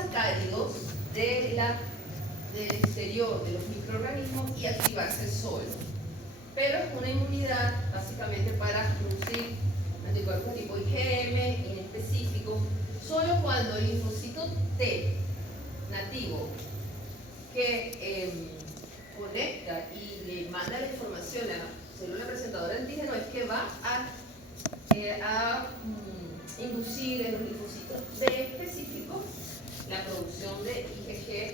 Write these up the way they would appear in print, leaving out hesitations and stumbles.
sacáridos del exterior de los microorganismos y activarse solo. Pero es una inmunidad básicamente para producir anticuerpos tipo IgM inespecífico solo cuando el linfocito T nativo que conecta y le manda la información a la célula presentadora de antígeno es que va a inducir en los linfocitos B específicos la producción de IgG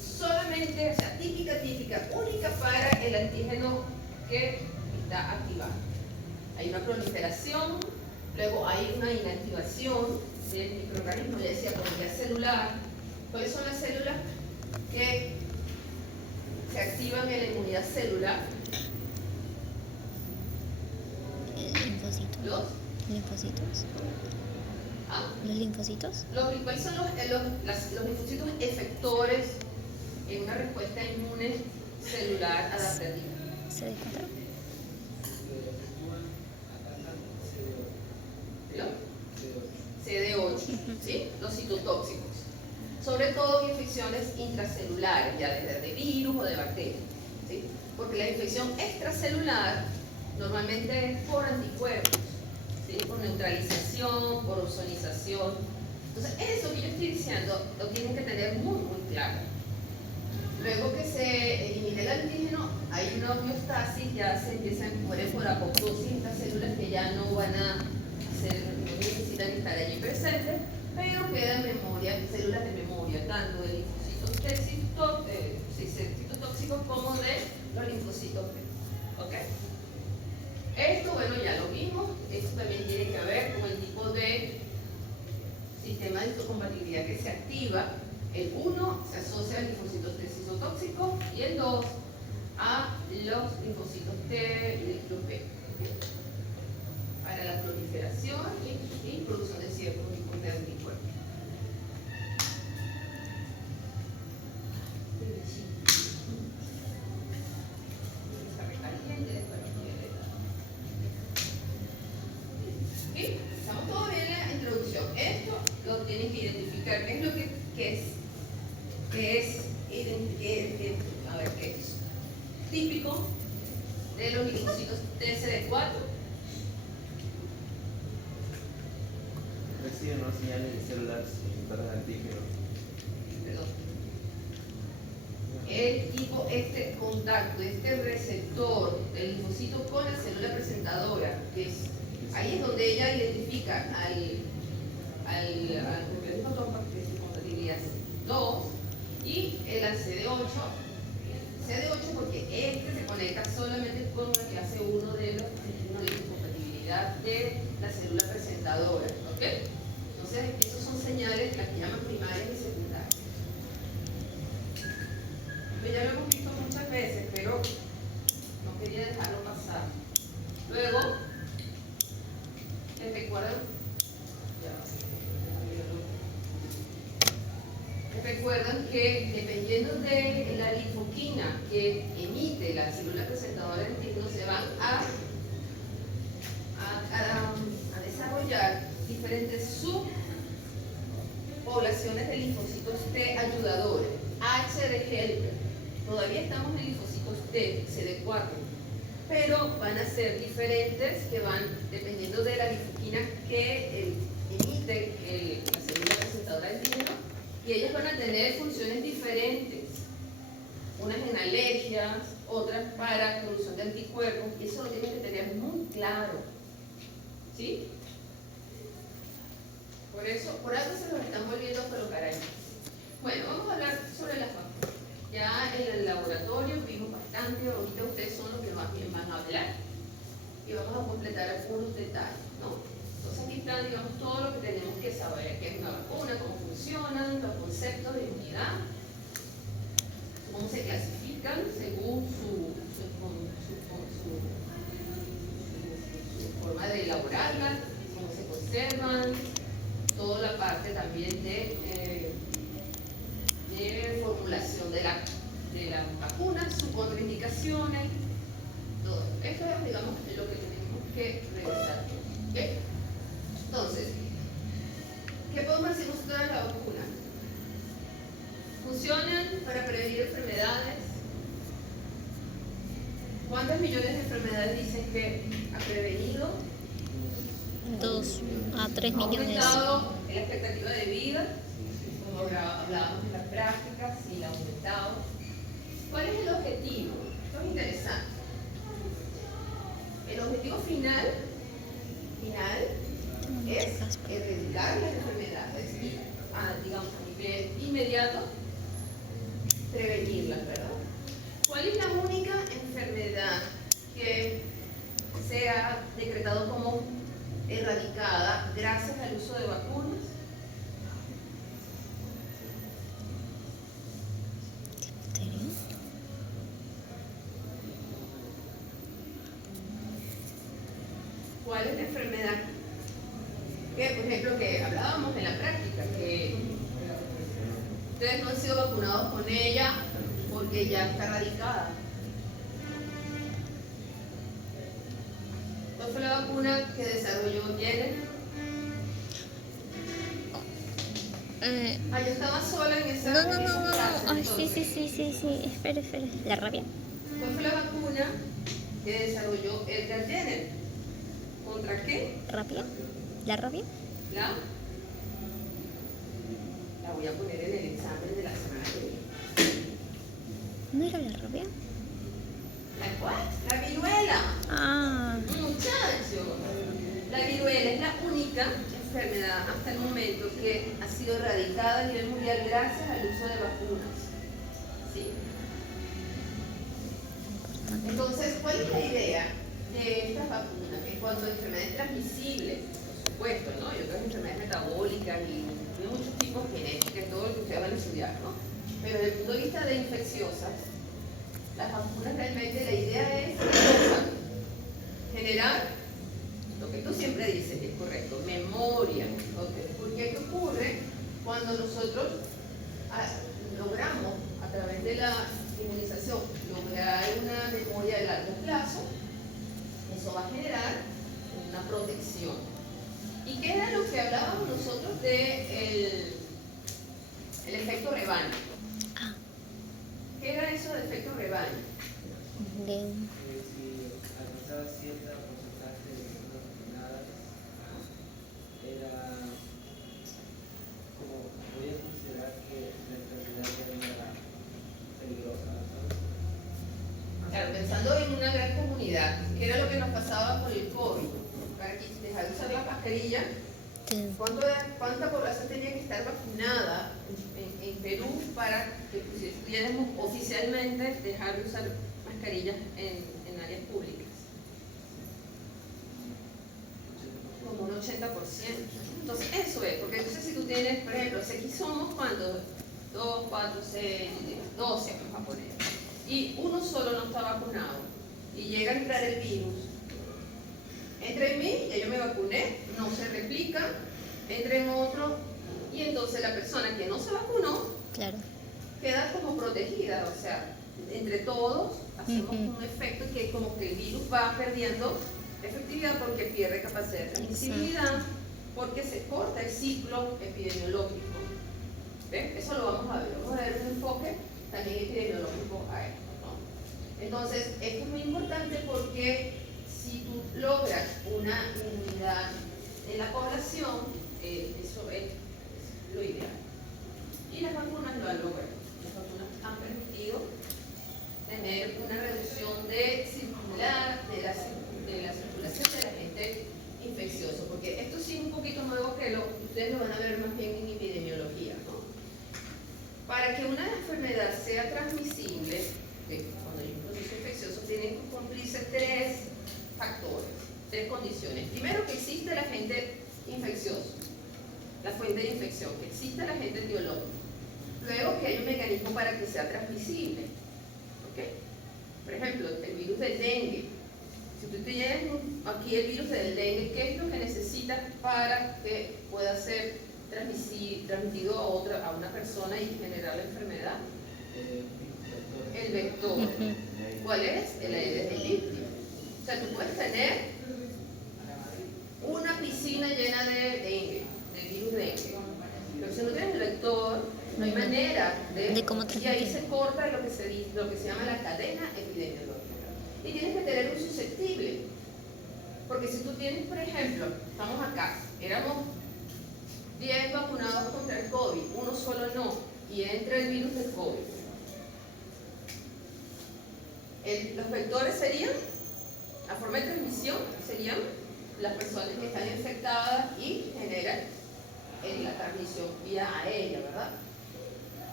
solamente, o sea, típica, única para el antígeno que está activado. Hay una proliferación, luego hay una inactivación del microorganismo, ya decía, por vía celular. ¿Cuáles son las células que se activan en la inmunidad celular? Linfocitos. Los Linfocitos. ¿Ah? ¿Los linfocitos? ¿Cuáles son los linfocitos efectores en una respuesta inmune celular adaptativa? CD4. CD8, ¿sí? Los citotóxicos. Sobre todo en infecciones intracelulares, ya de virus o de bacterias, ¿sí? Porque la infección extracelular normalmente es por anticuerpos, ¿sí? Por neutralización, por ozonización. Entonces, eso que yo estoy diciendo lo tienen que tener muy claro. Luego que se elimine el antígeno, hay una homeostasis, ya se empiezan, mueren por apoptosis estas células que ya no van a hacer, no necesitan estar allí presentes, pero quedan células de memoria, tanto de linfocitos citotóxicos como de los linfocitos B. ¿Ok? Esto, bueno, ya lo vimos. Esto también tiene que ver con el tipo de sistema de histocompatibilidad que se activa. El 1 se asocia al linfocito T citotóxico y el 2 a los linfocitos T y los B. Para la proliferación y producción de ciertos tipos de anticuerpos. Estamos todavía en la introducción. Esto lo tienen que identificar. ¿Qué es lo que es? ¿Qué es típico de los linfocitos TCD4? Reciben unas señales celulares para el antígeno. Perdón. El tipo, este contacto, este receptor del linfocito con la célula presentadora, que es, ahí es donde ella identifica al organismo de compatibilidad 2 y el CD8. CD8 porque este se conecta solamente con la clase 1 de los de compatibilidad de la célula presentadora. ¿Ok? Entonces, esos son señales, las que llaman primarias y secundarias. Ya lo hemos visto muchas veces, pero no quería dejarlo pasar. Luego, recuerdan que dependiendo de la linfoquina que emite la célula presentadora de antígeno, se van a desarrollar diferentes subpoblaciones de linfocitos T ayudadores, H de helper. Todavía estamos en linfocitos T, CD4, pero van a ser diferentes que van dependiendo de la linfoquina que emite la célula presentadora de antígeno, y ellas van a tener funciones diferentes, unas en alergias, otras para producción de anticuerpos, y eso lo tienen que tener muy claro, ¿sí? Por algo se los están volviendo a colocar ahí. Bueno, vamos a hablar sobre las vacunas. Ya en el laboratorio vimos bastante, ahorita ustedes son los que más bien van a hablar y vamos a completar algunos detalles, ¿no? Entonces aquí está, digamos, todo lo que tenemos que saber, qué es una vacuna, cómo funcionan, los conceptos de inmunidad, cómo se clasifican según su forma de elaborarlas, cómo se conservan, toda la parte también de formulación de la vacuna, sus contraindicaciones, todo. Esto es, digamos, lo que tenemos que revisar. ¿Okay? Entonces, ¿qué podemos decir funcionan para prevenir enfermedades. ¿Cuántos millones de enfermedades dicen que ha prevenido? 2 a 3 Ha millones. aumentado la expectativa de vida, como hablábamos en las prácticas, y la ha aumentado. ¿Cuál es el objetivo? Esto es interesante. El objetivo final es erradicar las enfermedades y, digamos, a nivel inmediato, prevenirlas, ¿verdad? ¿Cuál es la única enfermedad que se ha decretado como erradicada gracias al uso de vacunas? ¿Cuál es la enfermedad que, por ejemplo, que hablábamos en la práctica, que ustedes no han sido vacunados con ella porque ya está erradicada? ¿Cuál fue la vacuna que desarrolló Jenner? Yo estaba sola en esa No. clase, Ay, sí. entonces. Espera. La rabia. ¿Cuál fue la vacuna que desarrolló Edgar Jenner? ¿Contra qué? ¿Rabia? ¿La rabia? La voy a poner en el examen de la semana que viene. ¿No era la rabia? ¿La cuál? La viruela. Ah, Muchacho. La viruela es la única enfermedad hasta el momento que ha sido erradicada a nivel mundial gracias al uso de vacunas. ¿Sí? Entonces, ¿cuál es la idea de estas vacunas? En cuanto a enfermedades transmisibles, por supuesto, ¿no? Y otras enfermedades metabólicas y de muchos tipos genéticas, todo lo que ustedes van a estudiar, ¿no? Pero desde el punto de vista de infecciosas, las vacunas realmente la idea es generar lo que tú siempre dices, es correcto, memoria. ¿Okay? Porque ¿qué ocurre cuando nosotros logramos a través de la inmunización lograr una memoria de largo plazo? Eso va a generar una protección. ¿Y qué era lo que hablábamos nosotros de el efecto rebaño? ¿Qué era eso de efecto rebaño? Si alcanzaba cierto porcentaje de personas vacunadas, era como podía considerar que la enfermedad ya no era peligrosa, ¿sabes? Claro, pensando en una gran comunidad, que era lo que nos pasaba con el COVID, para que dejar de usar la mascarilla. ¿Cuánta población tenía que estar vacunada en Perú para que pudiéramos oficialmente dejar de usar mascarillas en áreas públicas? Como un 80%. Entonces eso es, porque entonces si tú tienes, por ejemplo, si aquí somos cuando 2, 4, 6, 12 vamos a poner, y uno solo no está vacunado y llega a entrar el virus, entra en mí, ya yo me vacuné, no se replica, entra en otro, y entonces la persona que no se vacunó, claro. queda como protegida. O sea, entre todos hacemos un efecto que como que el virus va perdiendo efectividad porque pierde capacidad de transmisibilidad, porque se corta el ciclo epidemiológico. ¿Ven? Eso lo vamos a ver. Vamos a ver un enfoque también epidemiológico a esto, ¿no? Entonces, esto es muy importante porque si tú logras una inmunidad en la población, eso es lo ideal. Y las vacunas lo han logrado. Las vacunas han permitido tener una reducción de la circulación de la gente infecciosa, porque esto sí es un poquito nuevo que ustedes lo van a ver más bien en epidemiología, ¿no? Para que una enfermedad sea transmisible, cuando hay un proceso infeccioso, tienen que cumplirse 3 factores, 3 condiciones. Primero, que exista el agente infeccioso, la fuente de infección, que exista el agente biológico. Luego, que haya un mecanismo para que sea transmisible. ¿Okay? Por ejemplo, el virus del dengue. Si tú tienes aquí el virus del dengue, ¿qué es lo que necesitas para que pueda ser transmitido a una persona y generar la enfermedad? El vector. ¿Cuál es? El Aedes aegypti. O sea, tú puedes tener una piscina llena de dengue, de virus dengue, pero si no tienes el vector, no hay manera de de cómo Y ahí transmitir. se corta lo que se llama la cadena epidemiológica. Y tienes que tener un susceptible. Porque si tú tienes, por ejemplo, estamos acá, éramos 10 vacunados contra el COVID, uno solo no, y entra el virus del COVID. Los vectores serían, la forma de transmisión serían las personas que están infectadas y generan la transmisión vía aérea, ¿verdad?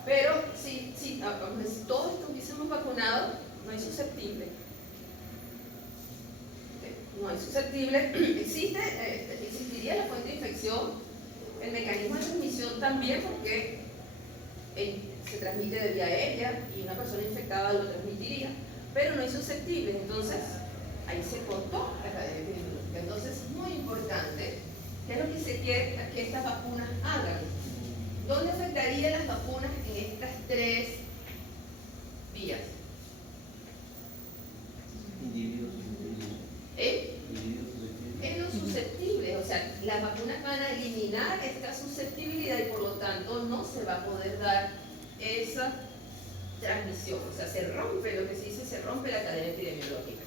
Pero si todos estuviésemos vacunados, no hay susceptible. No hay susceptible. Existiría la fuente de infección, el mecanismo de transmisión también, porque se transmite de vía aérea y una persona infectada lo transmitiría, pero no hay susceptibles. Entonces, ahí se cortó la cadena epidemiológica. Entonces, es muy importante, ¿qué es lo que se quiere que estas vacunas hagan? ¿Dónde afectarían las vacunas en estas tres vías? Individuos susceptibles. Individuos susceptibles. En los susceptibles, o sea, las vacunas van a eliminar esta susceptibilidad y por lo tanto no se va a poder dar esa transmisión. O sea, se rompe, lo que se dice, se rompe la cadena epidemiológica.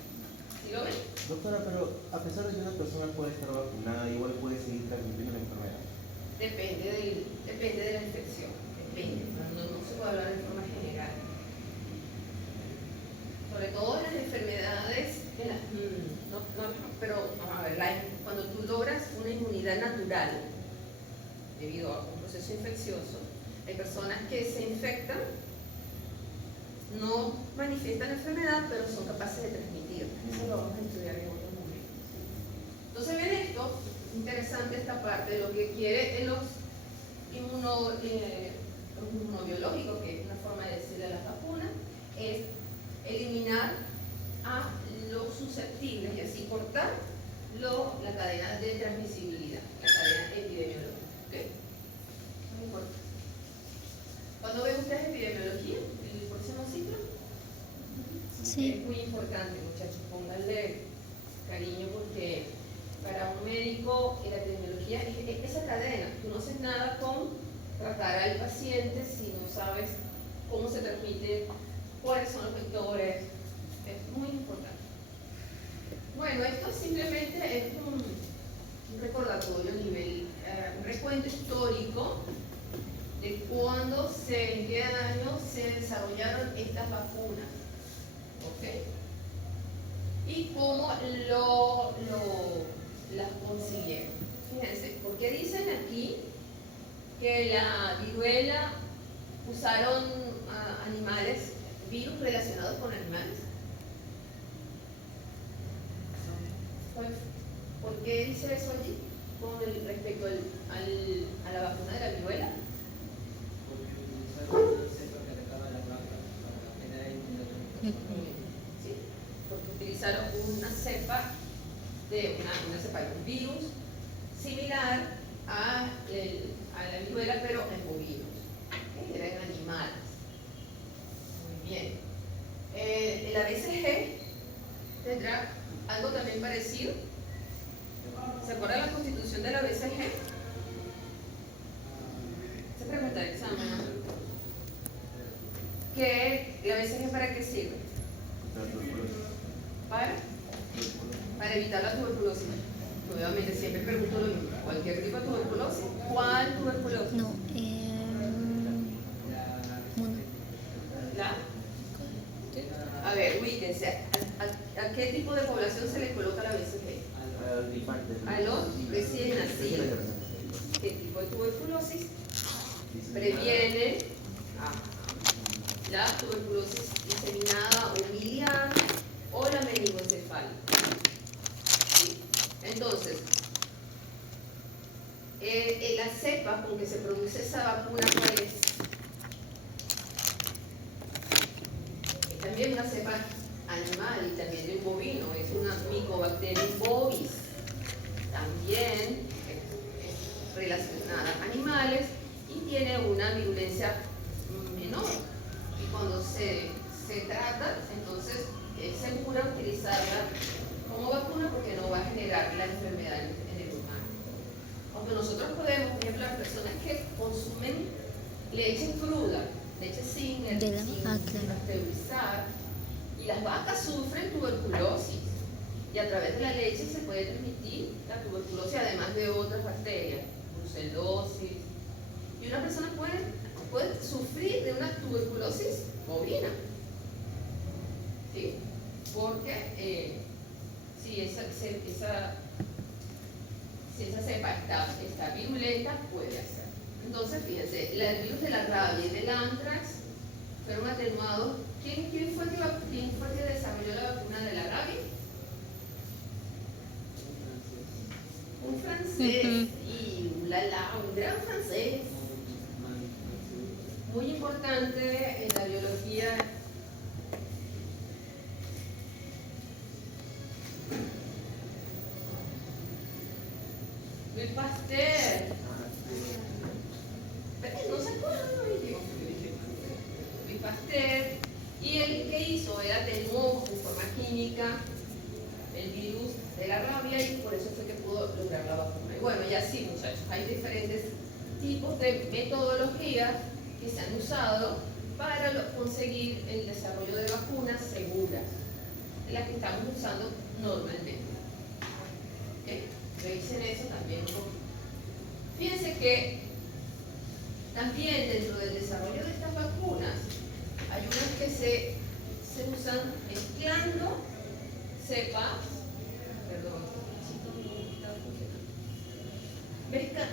¿Sí lo ven? Doctora, pero a pesar de que una persona puede estar vacunada, igual puede seguir transmitiendo la enfermedad. Depende de la infección. Depende. No se puede hablar de forma general. Sobre todo en las enfermedades, pero vamos a ver, cuando tú logras una inmunidad natural debido a un proceso infeccioso, hay personas que se infectan, no manifiestan la enfermedad, pero son capaces de transmitir. Eso lo vamos a estudiar en otro momento. Entonces, ven esto, interesante esta parte, lo que quiere en los inmunobiológicos, que es una forma de decirle a las vacunas, es eliminar a los susceptibles y así cortar la cadena de transmisibilidad, la cadena epidemiológica. ¿Okay? No importa. ¿Cuándo ven ustedes epidemiología? ¿El próximo ciclo? Sí. Es muy importante, muchachos, pónganle cariño porque para un médico la epidemiología es esa cadena. Tú no haces nada con tratar al paciente si no sabes cómo se transmite, cuáles son los vectores. Es muy importante. Bueno, esto simplemente es un recordatorio a nivel, un recuento histórico de cuándo, en qué año se desarrollaron estas vacunas. ¿Ok? Y cómo las consiguieron. Fíjense, porque dicen aquí que la viruela usaron animales, virus relacionados con animales. ¿Por qué dice eso allí? Con respecto a la vacuna de la viruela. Porque utilizaron una cepa que atacaba a las vacas para generar inmunidad. Sí, porque utilizaron una cepa de un virus similar a la viruela, pero en bovinos. ¿Okay? Eran animales. Muy bien. La BCG tendrá algo también parecido. ¿Se acuerdan la constitución de la BCG? Se pregunta el examen, ¿no? ¿Que la BCG para qué sirve? Para evitar la tuberculosis. Nuevamente, siempre pregunto lo mismo. Cualquier tipo de tuberculosis. ¿Cuál tuberculosis? No, mono. ¿La? A ver, ubíquense. ¿A qué tipo de población se le coloca la BCG? A los recién nacidos. ¿Qué tipo de tuberculosis? Previene la tuberculosis diseminada o biliar o la meningoencefálica. ¿Sí? Entonces, la cepa con que se produce esa vacuna, ¿cuál es? Es también una cepa animal y también de un bovino, es una Mycobacterium bovis, también es relacionada a animales y tiene una virulencia menor. Y cuando se trata, entonces es segura utilizarla como vacuna porque no va a generar la enfermedad en el humano. Aunque nosotros podemos, por ejemplo, las personas que consumen leche cruda, leche sin el De la- sin ah, claro. pasteurizar, y las vacas sufren tuberculosis. Y a través de la leche se puede transmitir la tuberculosis, además de otras bacterias, brucelosis. Y una persona puede sufrir de una tuberculosis bovina. ¿Sí? Porque si esa cepa está virulenta, puede hacer. Entonces, fíjense, el virus de la rabia y del anthrax fueron atenuados. ¿Quién fue que desarrolló la vacuna de la rabia? Un francés. Y un gran francés. Muy importante en la biología. Louis Pasteur. No se acuerdan de ellos. Louis Pasteur. Y él, ¿qué hizo? Él atenuó con forma química el virus de la rabia y por eso fue que pudo lograr la vacuna. Y bueno, ya sí, muchachos, hay diferentes tipos de metodologías que se han usado para conseguir el desarrollo de vacunas seguras, de las que estamos usando normalmente. ¿Ok? Revisen eso también un poco. Fíjense que también dentro del desarrollo de estas vacunas hay unas que se usan mezclando cepas,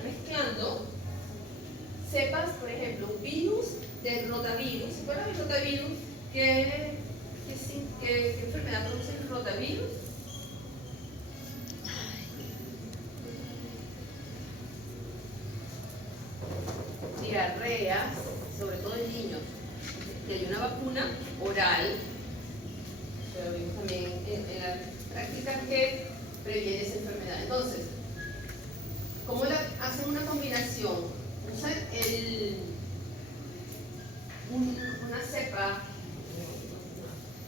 mezclando cepas, por ejemplo, un virus del rotavirus. ¿Se acuerdan del rotavirus? ¿Qué enfermedad produce el rotavirus? Diarreas, sobre todo en niños. Y hay una vacuna oral, pero vimos también en las prácticas que previene esa enfermedad. Entonces, ¿cómo hacen una combinación? Usan una cepa,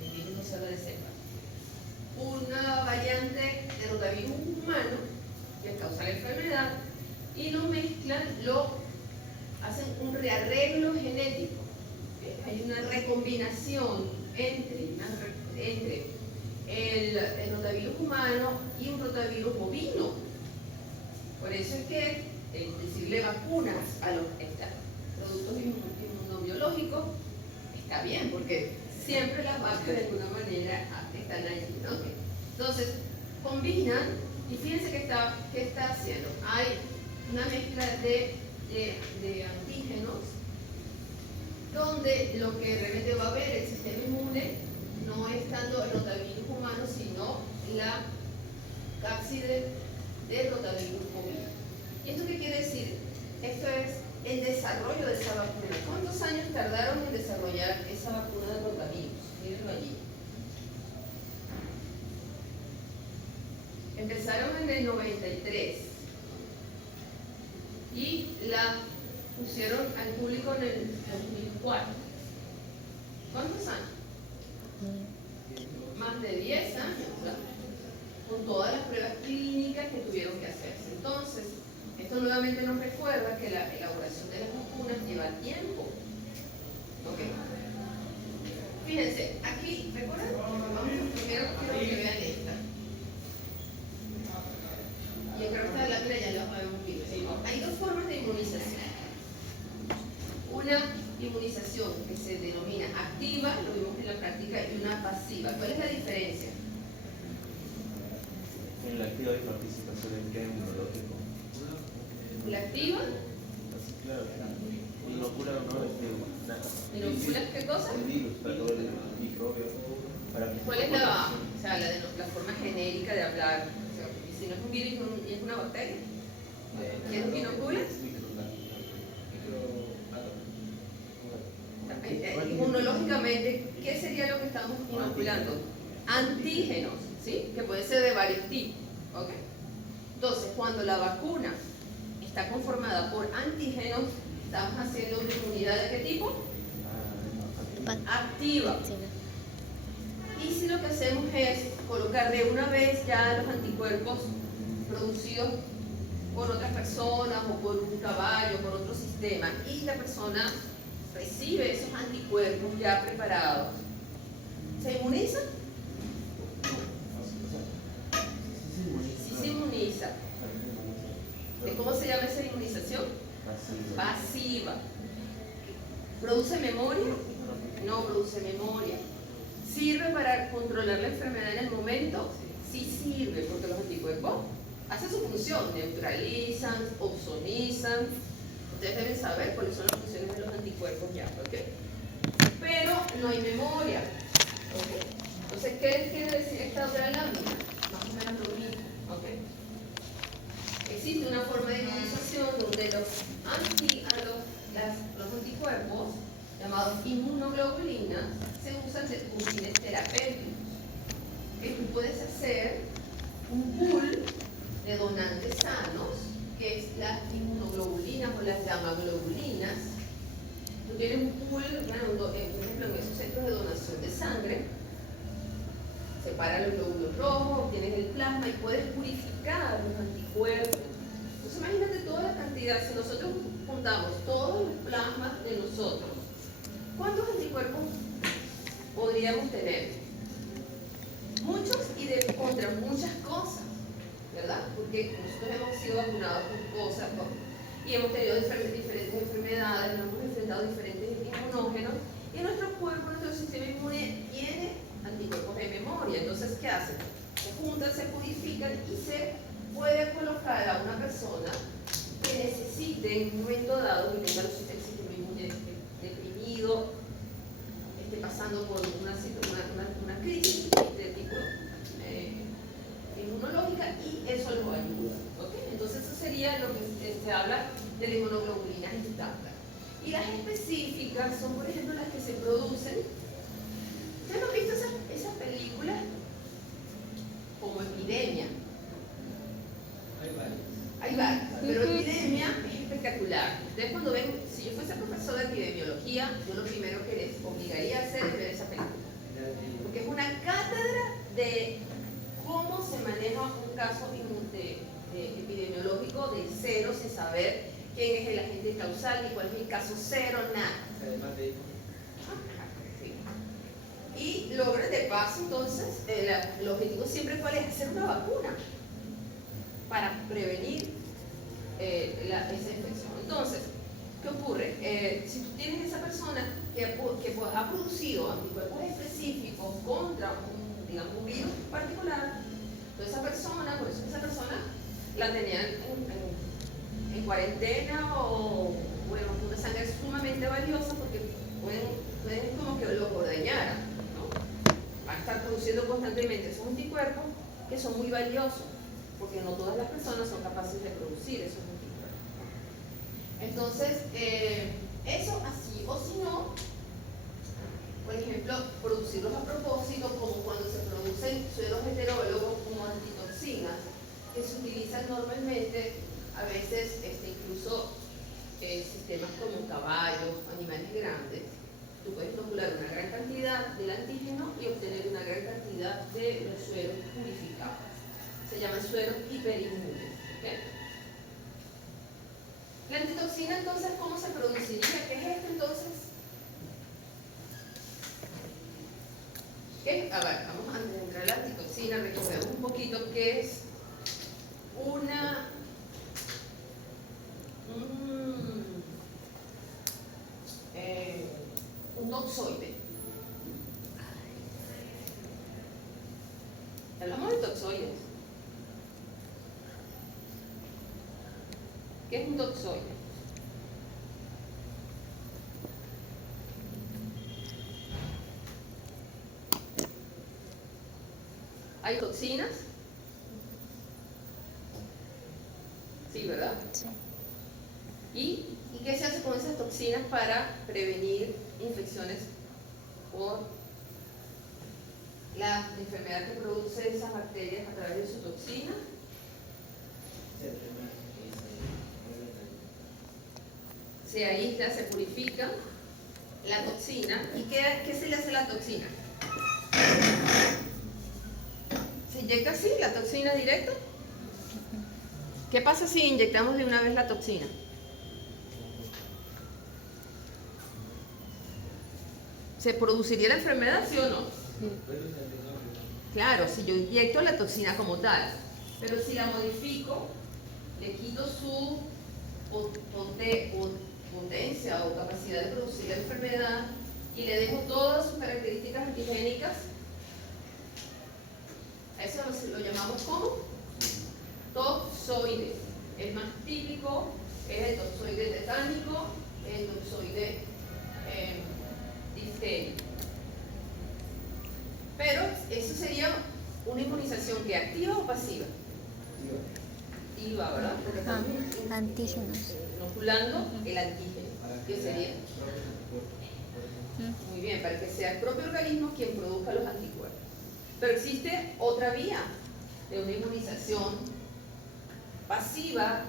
el virus no se habla de cepa, una variante de rotavirus humano que causa la enfermedad y lo mezclan, hacen un rearreglo genético. Hay una recombinación entre el rotavirus humano y un rotavirus bovino. Por eso es que decirle vacunas a los productos inmunobiológicos está bien, porque siempre las vacas de alguna manera están allí, ¿no? Entonces, combinan y fíjense qué está haciendo. Hay una mezcla de antígenos donde lo que realmente va a ver el sistema inmune no es tanto el rotavirus humano, sino la cápside del rotavirus bovino. ¿Y esto qué quiere decir? Esto es el desarrollo de esa vacuna. ¿Cuántos años tardaron en desarrollar esa vacuna de rotavirus? Mírenlo allí. Empezaron en el 93 y la pusieron al público en el 2004. ¿Cuántos años? Más de 10 años, ¿no? Con todas las pruebas clínicas que tuvieron que hacerse. Entonces, esto nuevamente nos recuerda que la elaboración de las vacunas lleva tiempo. ¿Ok? Fíjense, aquí, ¿recuerdan? Vamos primero quiero que vean esta. Y creo que esta de la lámina ya la vemos bien. Hay dos formas de inmunización. Una inmunización que se denomina activa, lo vimos en la práctica, y una pasiva. ¿Cuál es la diferencia? En la activa hay participación en qué inmunológico. La activa, Claro, inocula no nada. ¿inoculas qué cosa? El virus, para todo el microbio. ¿Cuál es la forma genérica de hablar? O sea, si no es un virus y es una bacteria, ¿qué es lo que inocula? Inmunológicamente, ¿qué sería lo que estamos inoculando? Antígenos, ¿sí? Que pueden ser de varios tipos. ¿Ok? Entonces, cuando la vacuna está conformada por antígenos, estamos haciendo una inmunidad ¿de qué tipo? Activa. Y si lo que hacemos es colocar de una vez ya los anticuerpos producidos por otras personas o por un caballo, por otro sistema, y la persona recibe esos anticuerpos ya preparados, ¿se inmuniza? Sí se inmuniza. ¿Cómo se llama esa inmunización? Pasiva. ¿Produce memoria? No produce memoria. ¿Sirve para controlar la enfermedad en el momento? Sí sirve, porque los anticuerpos hacen su función, neutralizan, ozonizan. Ustedes deben saber cuáles son las funciones de los anticuerpos ya, ¿ok? Pero no hay memoria, ¿ok? Entonces, ¿qué quiere decir esta otra lámina? Más o menos lo mismo, ¿ok? Existe una forma de inmunización donde los anticuerpos, llamados inmunoglobulinas, se usan con fines terapéuticos. ¿Okay? Tú puedes hacer un pool de donantes sanos, que es las inmunoglobulinas o las gamaglobulinas. Tú tienes un pool, por ejemplo, en esos centros de donación de sangre, separa los glóbulos rojos, obtienes el plasma y puedes purificar los anticuerpos. Entonces imagínate toda la cantidad, si nosotros juntamos todos los plasmas de nosotros, ¿cuántos anticuerpos podríamos tener? Muchos y contra muchas cosas, ¿verdad? Porque nosotros hemos sido vacunados con cosas y hemos tenido diferentes enfermedades, nos hemos enfrentado a diferentes inmunógenos y nuestro cuerpo, nuestro sistema inmune tiene anticuerpos de memoria. Entonces, ¿qué hacen? Se juntan, se purifican y se puede colocar a una persona que necesite en un momento dado, que tenga el sistema inmune deprimido, esté pasando por una crisis de tipo inmunológica, y eso lo ayuda, ¿ok? Entonces eso sería lo que se habla de la inmunoglobulina estándar. Y las específicas son, por ejemplo, las que se producen. ¿Ustedes han visto esas películas como Epidemia? Hay varias, pero Epidemia es espectacular. Ustedes cuando ven, si yo fuese profesor de epidemiología, yo lo primero que les obligaría a hacer es ver esa película. Porque es una cátedra de cómo se maneja un caso epidemiológico de cero, sin saber quién es el agente causal, ni cuál es el caso cero, nada. Y logran de paso, entonces, el objetivo siempre cuál es hacer una vacuna para prevenir esa infección. Entonces, ¿qué ocurre? Si tú tienes esa persona que ha producido anticuerpos específicos contra un virus particular, entonces esa persona la tenían en cuarentena o, bueno, una sangre sumamente valiosa porque pueden como que lo ordeñaran, ¿no? Va a estar produciendo constantemente esos anticuerpos que son muy valiosos, porque no todas las personas son capaces de producir esos anticuerpos. Entonces, eso así, o si no, por ejemplo, producirlos a propósito, como cuando se producen sueros heterólogos como antitoxinas, que se utilizan normalmente, a veces incluso sistemas como caballos, animales grandes. Tú puedes inocular una gran cantidad del antígeno y obtener una gran cantidad de los sueros purificados. Se llaman sueros hiperinmunes. ¿Okay? La antitoxina, entonces, ¿cómo se produciría? ¿Qué es esto, entonces? ¿Qué? A ver, vamos antes de entrar a la antitoxina, recordemos un poquito qué es un toxoide. Hablamos de toxoides. ¿Qué es un toxoide? ¿Hay toxinas? Sí, ¿verdad? Sí. ¿Y qué se hace con esas toxinas para prevenir infecciones por la enfermedad que produce esas bacterias a través de su toxina? Se aísla, se purifica la toxina. ¿Y qué se le hace a la toxina? ¿Se inyecta así la toxina directa? ¿Qué pasa si inyectamos de una vez la toxina? ¿Se produciría la enfermedad, sí o no? Claro, si yo inyecto la toxina como tal, pero si la modifico, le quito su potencia o capacidad de producir la enfermedad y le dejo todas sus características antigénicas, a eso lo llamamos como toxoide. El más típico es el toxoide tetánico, el toxoide diftérico. Pero eso sería una inmunización que activa o pasiva. Activa, ¿verdad? Porque Ah, estamos antígenos. inoculando el antígeno, que sería muy bien, para que sea el propio organismo quien produzca los anticuerpos. Pero existe otra vía de una inmunización pasiva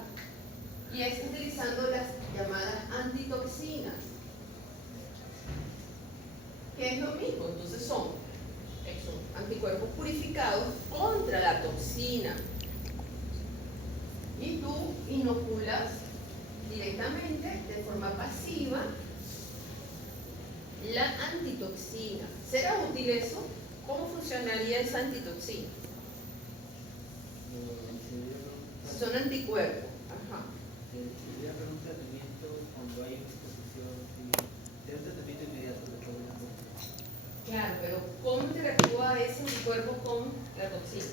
y es utilizando las llamadas antitoxinas, que es lo mismo. Entonces son anticuerpos purificados contra la toxina y tú inoculas directamente de forma pasiva la antitoxina. ¿Será útil eso? ¿Cómo funcionaría esa antitoxina? Son anticuerpos. Ajá. Sería para un tratamiento cuando hay exposición, sería un tratamiento inmediato de todo el cuerpo. Claro, pero ¿cómo interactúa ese anticuerpo con la toxina?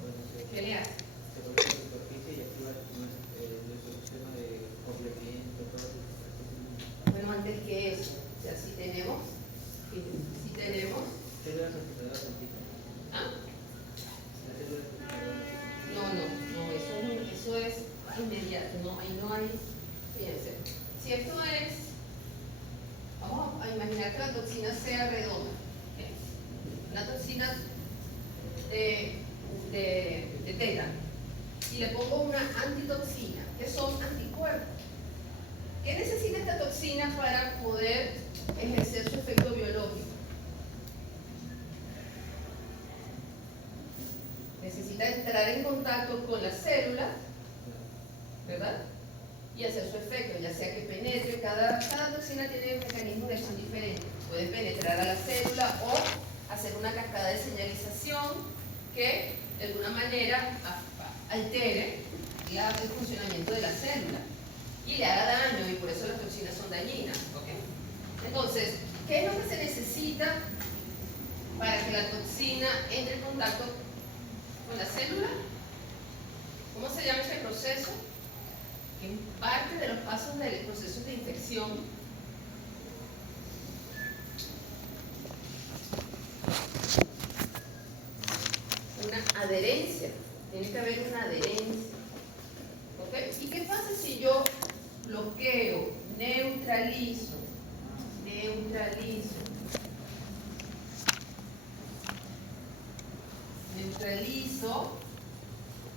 Bueno, ¿Qué le hace? se coloca en la superficie y activa nuestro sistema de complemento, todo eso. Bueno, antes que eso, o sea, si tenemos Células hospitaladas antígenas. ¿ah? Las células hospitaladas antígenas. Eso es inmediato, no, ahí no hay, fíjense, si esto es, vamos a imaginar que la toxina sea redonda, ¿ok? Una toxina de tétano, y le pongo una antitoxina, que son anticuerpos. ¿Qué necesita esta toxina para poder ejercer su efecto biológico? Necesita entrar en contacto con la célula, ¿verdad? Y hacer su efecto, ya sea que penetre. Cada toxina tiene mecanismos de acción diferentes. Puede penetrar a la célula o hacer una cascada de señalización que de alguna manera altere el funcionamiento de la célula y le haga daño, y por eso las toxinas son dañinas. ¿Okay? Entonces, ¿qué es lo que se necesita para que la toxina entre en contacto con la célula? ¿Cómo se llama ese proceso? Que es parte de los pasos del proceso de infección. Una adherencia. Tiene que haber una adherencia. ¿Ok? ¿Y qué pasa si yo bloqueo, neutralizo,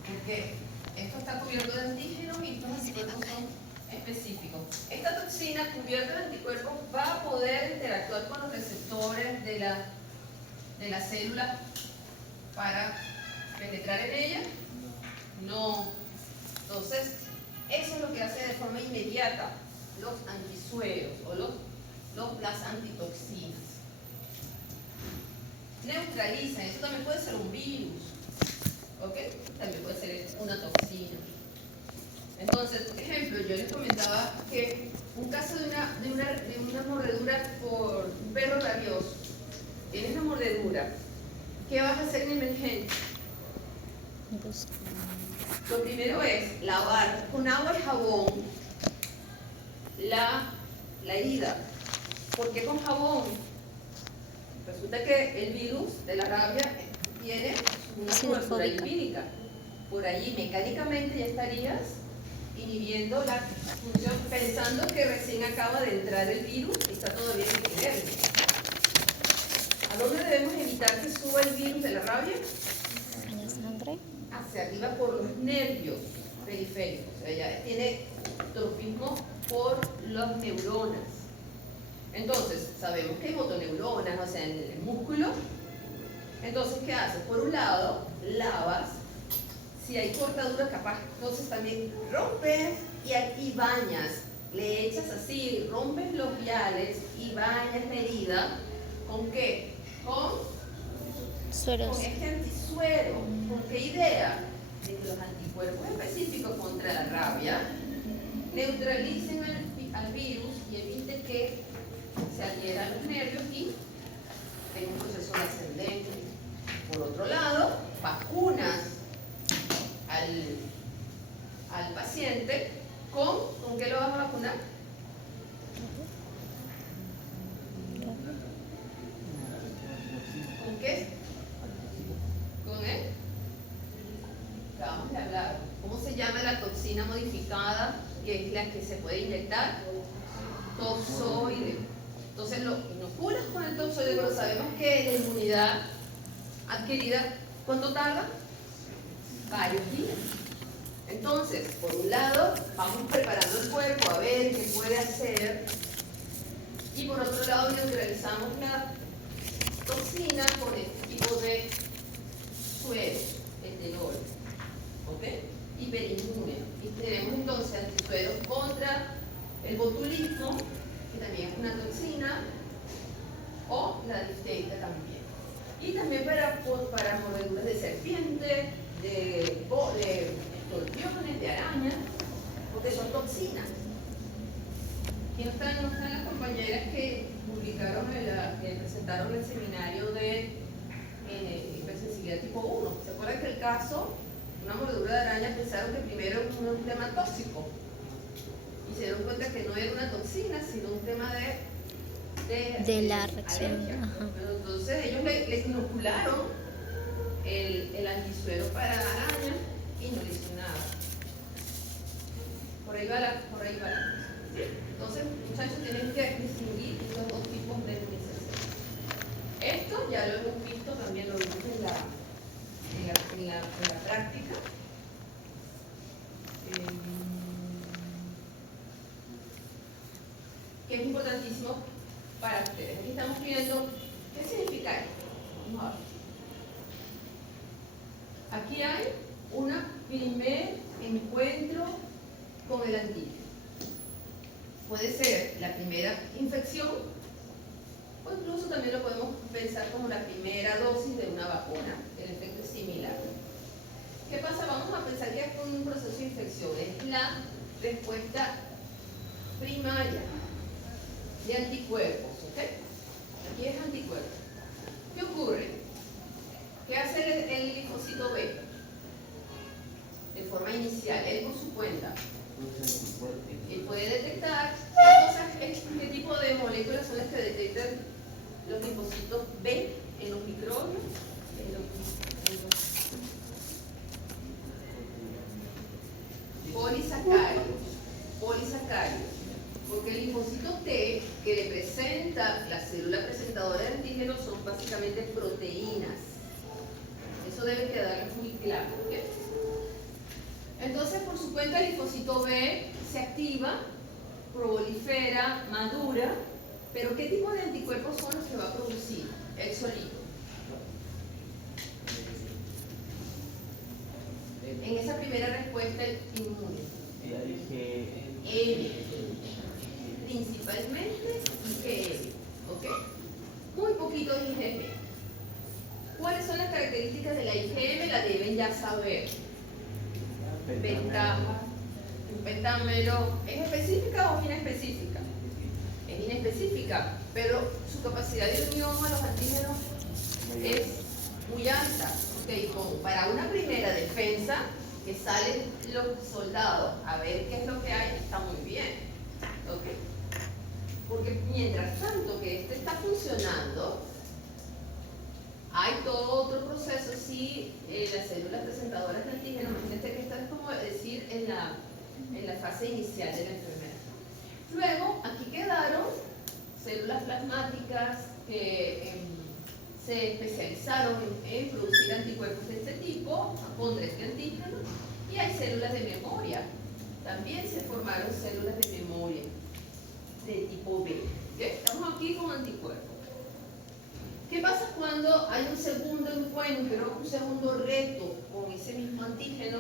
porque esto está cubierto de antígenos y estos anticuerpos son específicos? Esta toxina cubierta de anticuerpos va a poder interactuar con los receptores de la célula para penetrar en ella. No. Entonces, eso es lo que hace de forma inmediata los antisueros o las antitoxinas. Neutralizan, eso también puede ser un virus, ¿ok? También puede ser una toxina. Entonces, por ejemplo, yo les comentaba que un caso de una mordedura por un perro rabioso, tienes una mordedura, ¿qué vas a hacer en emergencia? Lo primero es lavar con agua y jabón la herida. ¿Por qué con jabón? Resulta que el virus de la rabia tiene una cobertura lipídica. Por allí mecánicamente ya estarías inhibiendo la función, pensando que recién acaba de entrar el virus y está todavía en epidermis. ¿A dónde debemos evitar que suba el virus de la rabia? En la sangre. Hacia arriba por los nervios periféricos. O sea, ya tiene tropismo por las neuronas. Entonces, sabemos que hay motoneuronas, o sea, en el músculo. Entonces, ¿qué haces? Por un lado, lavas. Si hay cortaduras, capaz, entonces también rompes y aquí bañas le echas así, rompes los viales y bañas la herida, ¿con qué? Con Sueros. este antisuero. ¿Con qué idea? De que los anticuerpos específicos contra la rabia neutralicen al virus y evite que se adhieran los nervios y tenga un proceso ascendente. Por otro lado, vacunas al paciente ¿con qué lo vas a vacunar? ¿Con qué? ¿Con él? Acabamos de hablar. ¿Cómo se llama la toxina modificada que es la que se puede inyectar? Toxoide. Entonces lo inoculas con el toxoide, pero sabemos que la inmunidad adquirida, ¿cuánto tarda? Varios días. Entonces, por un lado, vamos preparando el cuerpo a ver qué puede hacer, y por otro lado neutralizamos la toxina con este tipo de suero, etenol, ¿ok? Hiperinmune. Y tenemos entonces antisueros contra el botulismo, que también es una toxina, o la difteria también. Y también para mordeduras de serpiente, de escorpiones, de arañas, porque son toxinas. Aquí no están las compañeras que publicaron, que presentaron el seminario de hipersensibilidad tipo 1. ¿Se acuerdan que el caso, una mordedura de araña, pensaron que primero era un tema tóxico? Y se dieron cuenta que no era una toxina, sino un tema de la reacción. alergia. Pero entonces ellos le inocularon el antisuero para araña y no le hizo nada. Por ahí va la cosa. Entonces, muchachos, tienen que distinguir estos dos tipos de inmunización. Esto ya lo hemos visto, también lo vimos en la práctica. Que es importantísimo para ustedes. Aquí estamos viendo qué significa esto. Vamos a ver. Aquí hay un primer encuentro con el antígeno. Puede ser la primera infección, o incluso también lo podemos pensar como la primera dosis de una vacuna. El efecto es similar. ¿Qué pasa? Vamos a pensar que es un proceso de infección. Es la respuesta primaria de anticuerpos, ¿ok? Aquí es anticuerpo. ¿Qué ocurre? ¿Qué hace el linfocito B? De forma inicial, él por su cuenta. Él puede detectar qué tipo de moléculas son las que detectan los linfocitos B en los microbios, polisacáridos. Porque el linfocito T que le presenta la célula presentadora de antígeno son básicamente proteínas. Eso debe quedar muy claro, ¿ok? Entonces, por su cuenta, el linfocito B se activa, prolifera, madura, pero ¿qué tipo de anticuerpos son los que va a producir? El solito. En esa primera respuesta inmune. M, principalmente IgM, ¿ok? Muy poquito IgG. ¿Cuáles son las características de la IgM? La deben ya saber. Ventaja, un pentámero. ¿Es específica o inespecífica? Es inespecífica, pero su capacidad de unión a los antígenos es muy alta. ¿Okay? Como para una primera defensa, que salen los soldados a ver qué es lo que hay, está muy bien. ¿Okay? Porque mientras tanto que este está funcionando, hay todo otro proceso. Si las células presentadoras de antígenos, imagínense que esto es como decir en la fase inicial de la enfermedad. Luego, aquí quedaron células plasmáticas que se especializaron en producir anticuerpos de este tipo, contra este antígeno, y hay células de memoria. También se formaron células de memoria de tipo B. ¿Okay? Estamos aquí con anticuerpos. ¿Qué pasa cuando hay un segundo encuentro, un segundo reto con ese mismo antígeno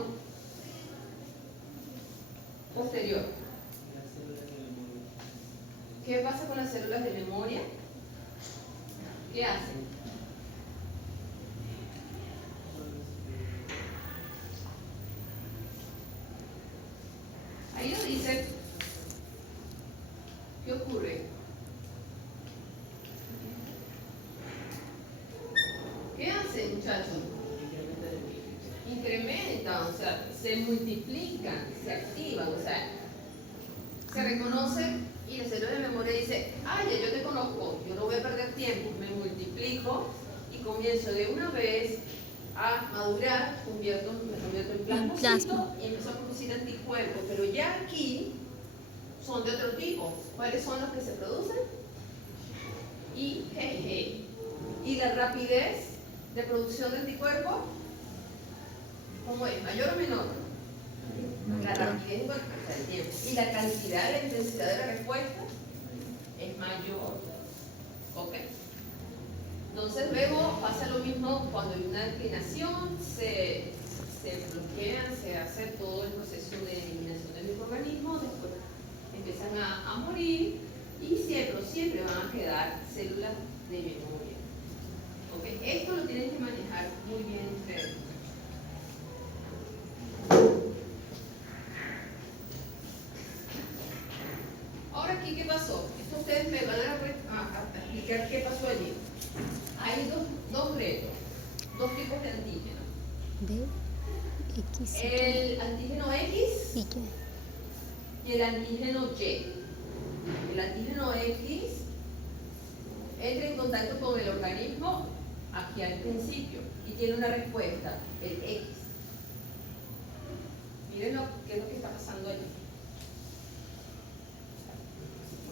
posterior? Las células de ¿Qué pasa con las células de memoria? ¿Qué hacen? Ahí lo dice. ¿Qué ocurre? ¿Qué hacen, muchachos? Incrementan, o sea, se multiplican, se activan, o sea, se reconoce y la célula de memoria dice, ah, ya yo te conozco, yo no voy a perder tiempo, me multiplico y comienzo de una vez a madurar, me convierto en plasmocito y empiezo a producir anticuerpos, pero ya aquí son de otro tipo. ¿Cuáles son los que se producen? IgG. ¿Y la rapidez de producción de anticuerpos? ¿Cómo es? ¿Mayor o menor? La rapidez igual al tiempo. ¿Y la cantidad, la intensidad de la respuesta? Es mayor. ¿Ok? Entonces luego pasa lo mismo cuando hay una declinación, se bloquean, se hace todo el proceso de eliminación del microorganismo, después empiezan a morir y siempre van a quedar células de memoria. ¿Ok? Esto lo tienen que manejar muy bien ustedes. Ahora aquí, ¿qué pasó? Esto ustedes me van a explicar qué pasó allí. Hay dos retos, dos tipos de antígenos. B, X, El antígeno X Y. y el antígeno Y. El antígeno X entra en contacto con el organismo aquí al principio y tiene una respuesta, el X. Miren qué es lo que está pasando allí.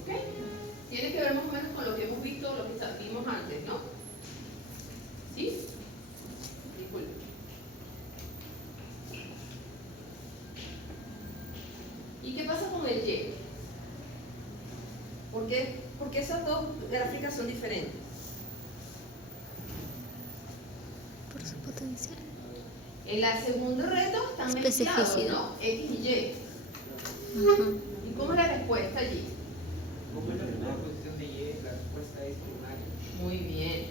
¿Ok? Tiene que ver más o menos con lo que hemos visto, lo que vimos antes, ¿no? ¿Sí? Disculpen. ¿Y qué pasa con el Y? ¿Por qué esas dos gráficas son diferentes? Por su potencial. En la segunda reto están mezclados, Especificidad. ¿no? X y Y. Ajá. ¿Y cómo es la respuesta allí? Como es la primera posición de Y, la respuesta es primaria. Muy bien.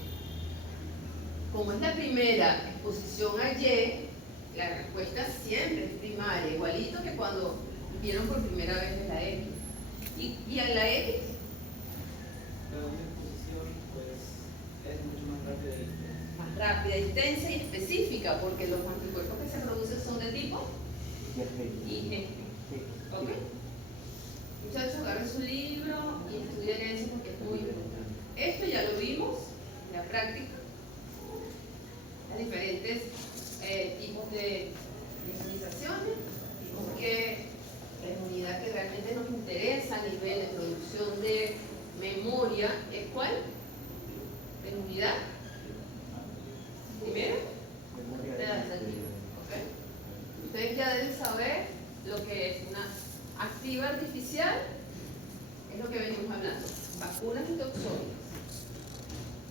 Como es la primera exposición a Y, la respuesta siempre es primaria, igualito que cuando vieron por primera vez la X. ¿Y a la X? Pero una exposición, pues, es mucho más rápida y intensa. Más rápida, intensa y específica, porque los anticuerpos que se producen son de tipo IgG. ¿Ok? Muchachos, agarren su libro y estudien eso porque es muy importante. Esto ya lo vimos en la práctica. Los diferentes tipos de inmunizaciones. Vimos que la inmunidad que realmente nos interesa a nivel de producción de memoria es ¿cuál? La inmunidad primero de la salida. ¿Ok? Ustedes ya deben saber lo que es una activa artificial, es lo que venimos hablando, vacunas y toxoides.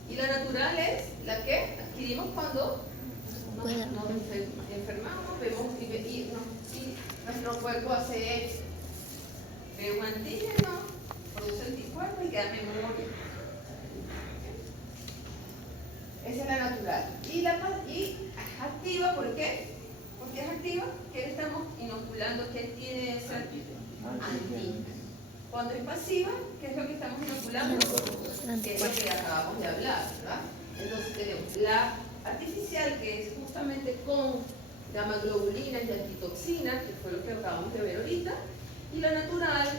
Y la natural es la que adquirimos cuando nos enfermamos, vemos y nuestro cuerpo hace eso. Ve un antígeno, produce anticuerpos y queda memoria. Esa es la natural. Y es activa, ¿por qué? Porque es activa, ¿qué le estamos inoculando? ¿Qué tiene esa antígeno? Cuando es pasiva, ¿qué es lo que estamos inoculando? Que es lo que acabamos de hablar, ¿verdad? Entonces tenemos la artificial, que es justamente con gamaglobulinas y antitoxinas, que fue lo que acabamos de ver ahorita, y la natural,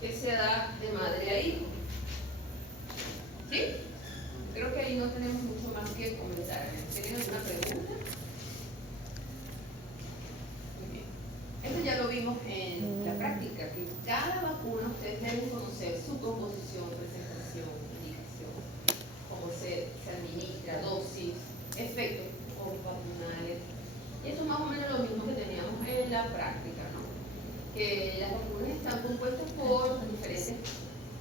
que se da de madre a hijo. ¿Sí? Creo que ahí no tenemos mucho más que comentar. ¿Tienen alguna pregunta? Muy bien. Esto ya lo vimos en la práctica, que cada vacuna ustedes deben conocer su composición, presentación, indicación, cómo se administra, dosis, efectos vacunales. Y eso es más o menos lo mismo que teníamos en la práctica, ¿no? Que las vacunas están compuestas por diferentes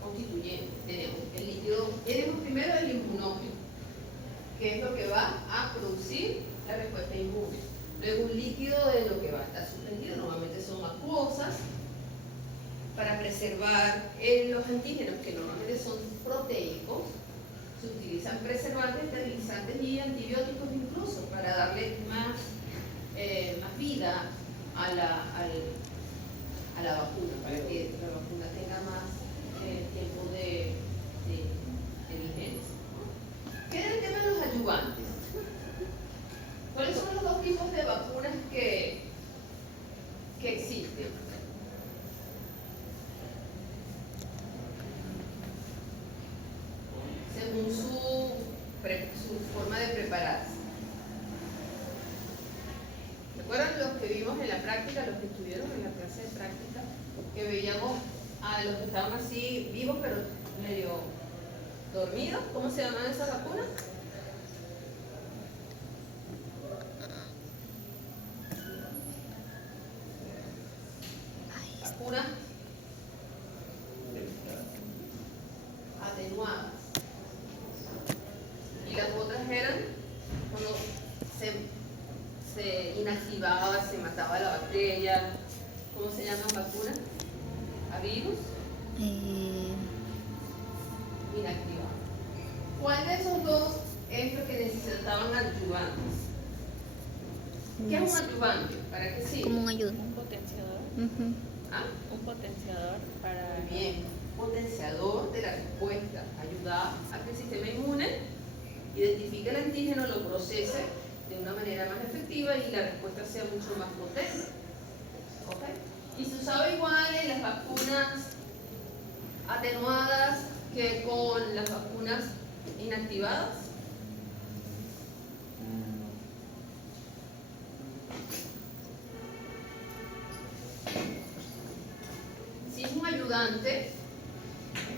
constituyentes. Tenemos el líquido, tenemos primero el inmunógeno, que es lo que va a producir la respuesta inmune. Luego un líquido de lo que va a estar suspendido, normalmente son acuosas, para preservar preservar los antígenos, que normalmente son proteicos, se utilizan preservantes, esterilizantes y antibióticos incluso para darle más vida a la vacuna, para que la vacuna tenga más tiempo de vigencia. Queda el tema de los ayudantes. ¿Cuáles son los dos tipos de vacunas que existen? Según su forma de prepararse. ¿Recuerdan los que vimos en la práctica, los que estuvieron en la clase de práctica, que veíamos a los que estaban así vivos pero medio dormidos? ¿Cómo se llaman esas vacunas? Vacunas atenuadas. Y las otras eran cuando se inactivaba, se mataba la bacteria. ¿Cómo se llaman vacunas? ¿A virus? Inactivada. ¿Cuál de esos dos es lo que necesitaban ayudantes? ¿Qué es un ayudante? ¿Para qué sirve? Como un ayuda. Un potenciador. Ujú. ¿Ah? Un potenciador para... Muy bien, potenciador de la respuesta, ayuda a que el sistema inmune identifique el antígeno, lo procese de una manera más efectiva y la respuesta sea mucho más potente. ¿Ok? Y se usaba igual en las vacunas atenuadas que con las vacunas inactivadas. Si es un ayudante,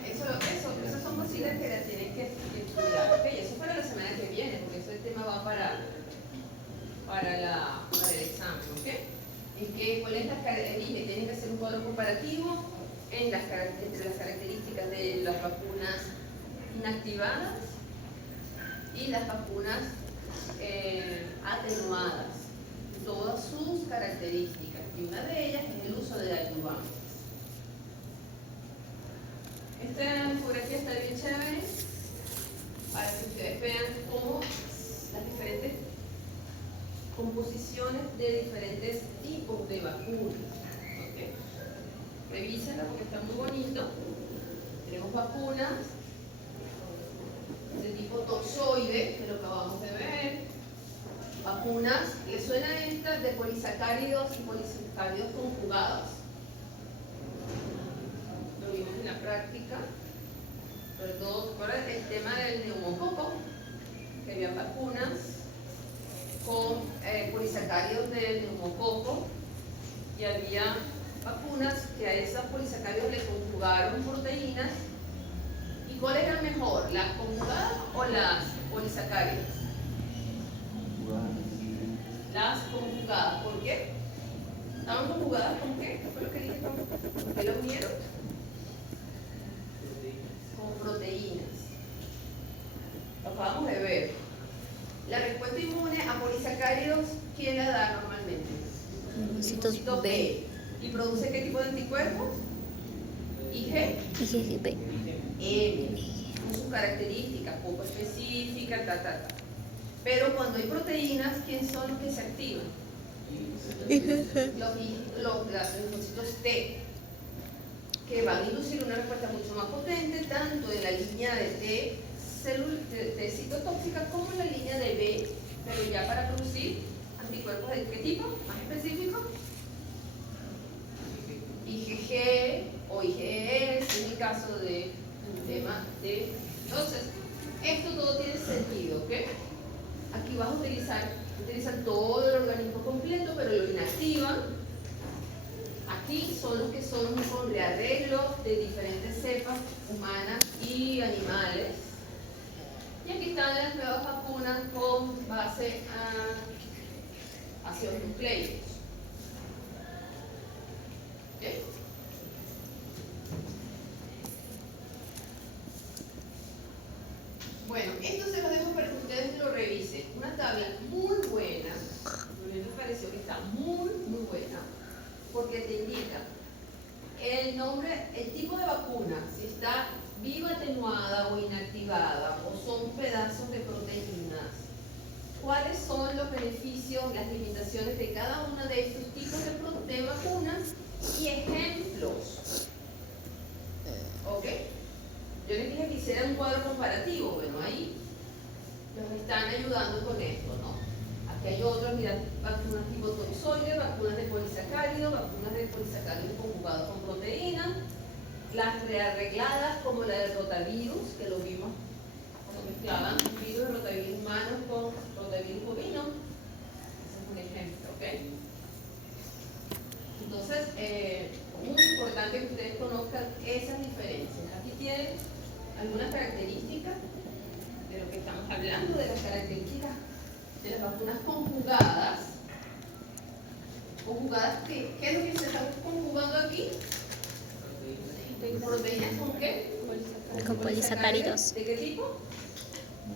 esas son cositas que las tienen que estudiar. ¿Ok? Eso para la semana que viene, porque ese tema va para el examen. ¿Ok? ¿Cuál es la característica? Tienen que hacer un cuadro comparativo entre las características de las vacunas inactivadas y las vacunas atenuadas, todas sus características, y una de ellas es el uso de ayudantes. Esta infografía está bien chévere para que ustedes vean cómo las diferentes composiciones de diferentes tipos de vacunas. ¿Okay? Revísenla porque está muy bonito. Tenemos vacunas de tipo toxoide, que lo acabamos de ver. Vacunas, ¿les suena esta? De polisacáridos y polisacáridos conjugados. Lo vimos en la práctica. Sobre todo, ¿recuerdan el tema del neumococo? Que había vacunas con polisacáridos del neumococo y había vacunas que a esos polisacáridos le conjugaron proteínas. ¿Y cuál era mejor, las conjugadas o las polisacáridas? Las conjugadas. ¿Por qué? ¿Estaban conjugadas con qué? ¿Qué fue lo que dije? ¿Por qué lo unieron? Con proteínas. Lo acabamos de ver. La respuesta inmune a polisacáridos, ¿quién la da normalmente? Linfocitos B. ¿Y produce qué tipo de anticuerpos? IG. IgG. M. Con sus características poco específicas, Pero cuando hay proteínas, ¿quién son los que se activan? Los linfocitos T, que van a inducir una respuesta mucho más potente, tanto en la línea de T citotóxica como en la línea de B, pero ya para producir anticuerpos de qué tipo, más específico, IgG o IgE, en el caso de un tema de... Entonces, esto todo tiene sentido, ¿ok? Aquí vas a utilizan todo el organismo completo, pero lo inactivan. Aquí son los que son con rearreglo de diferentes cepas humanas y animales. Y aquí están las nuevas vacunas con base a ácidos nucleicos. ¿Ok? Bueno, esto se lo dejo para que ustedes lo revisen. Una tabla muy buena, a mí me pareció que está muy buena, porque te indica el el nombre, el tipo de vacuna, si está viva, atenuada o inactivada, o son pedazos de proteínas, cuáles son los beneficios, las limitaciones de cada uno de estos tipos de vacunas y ejemplos. ¿Ok? Yo les dije que hicieran un cuadro comparativo. Bueno, ahí nos están ayudando con esto, ¿no? Aquí hay otros, mira, vacunas tipo toxoide, vacunas de polisacáridos, vacunas de polisacáridos conjugados con proteínas, las rearregladas como la del rotavirus, que lo vimos cuando mezclaban virus de rotavirus humanos con rotavirus bovino. Ese es un ejemplo, ¿ok? Entonces, muy importante que ustedes conozcan esas diferencias. Aquí tienen algunas características de lo que estamos hablando, de las características de las vacunas conjugadas. ¿Conjugadas qué? ¿Qué es lo que se está conjugando aquí? ¿Proteínas con qué? Con polisacáridos. ¿De qué tipo?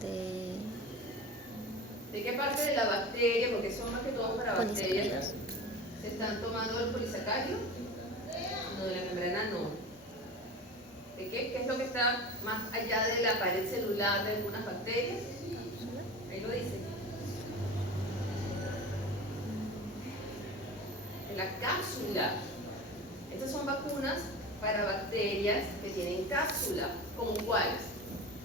De ¿De qué parte de la bacteria? Porque son más que todo para bacterias. polisacáridos. ¿Se están tomando el polisacárido? No, de la membrana no. ¿De qué? ¿Qué es lo que está más allá de la pared celular de algunas bacterias? Ahí lo dice. En la cápsula. Estas son vacunas para bacterias que tienen cápsula. ¿Como cuáles?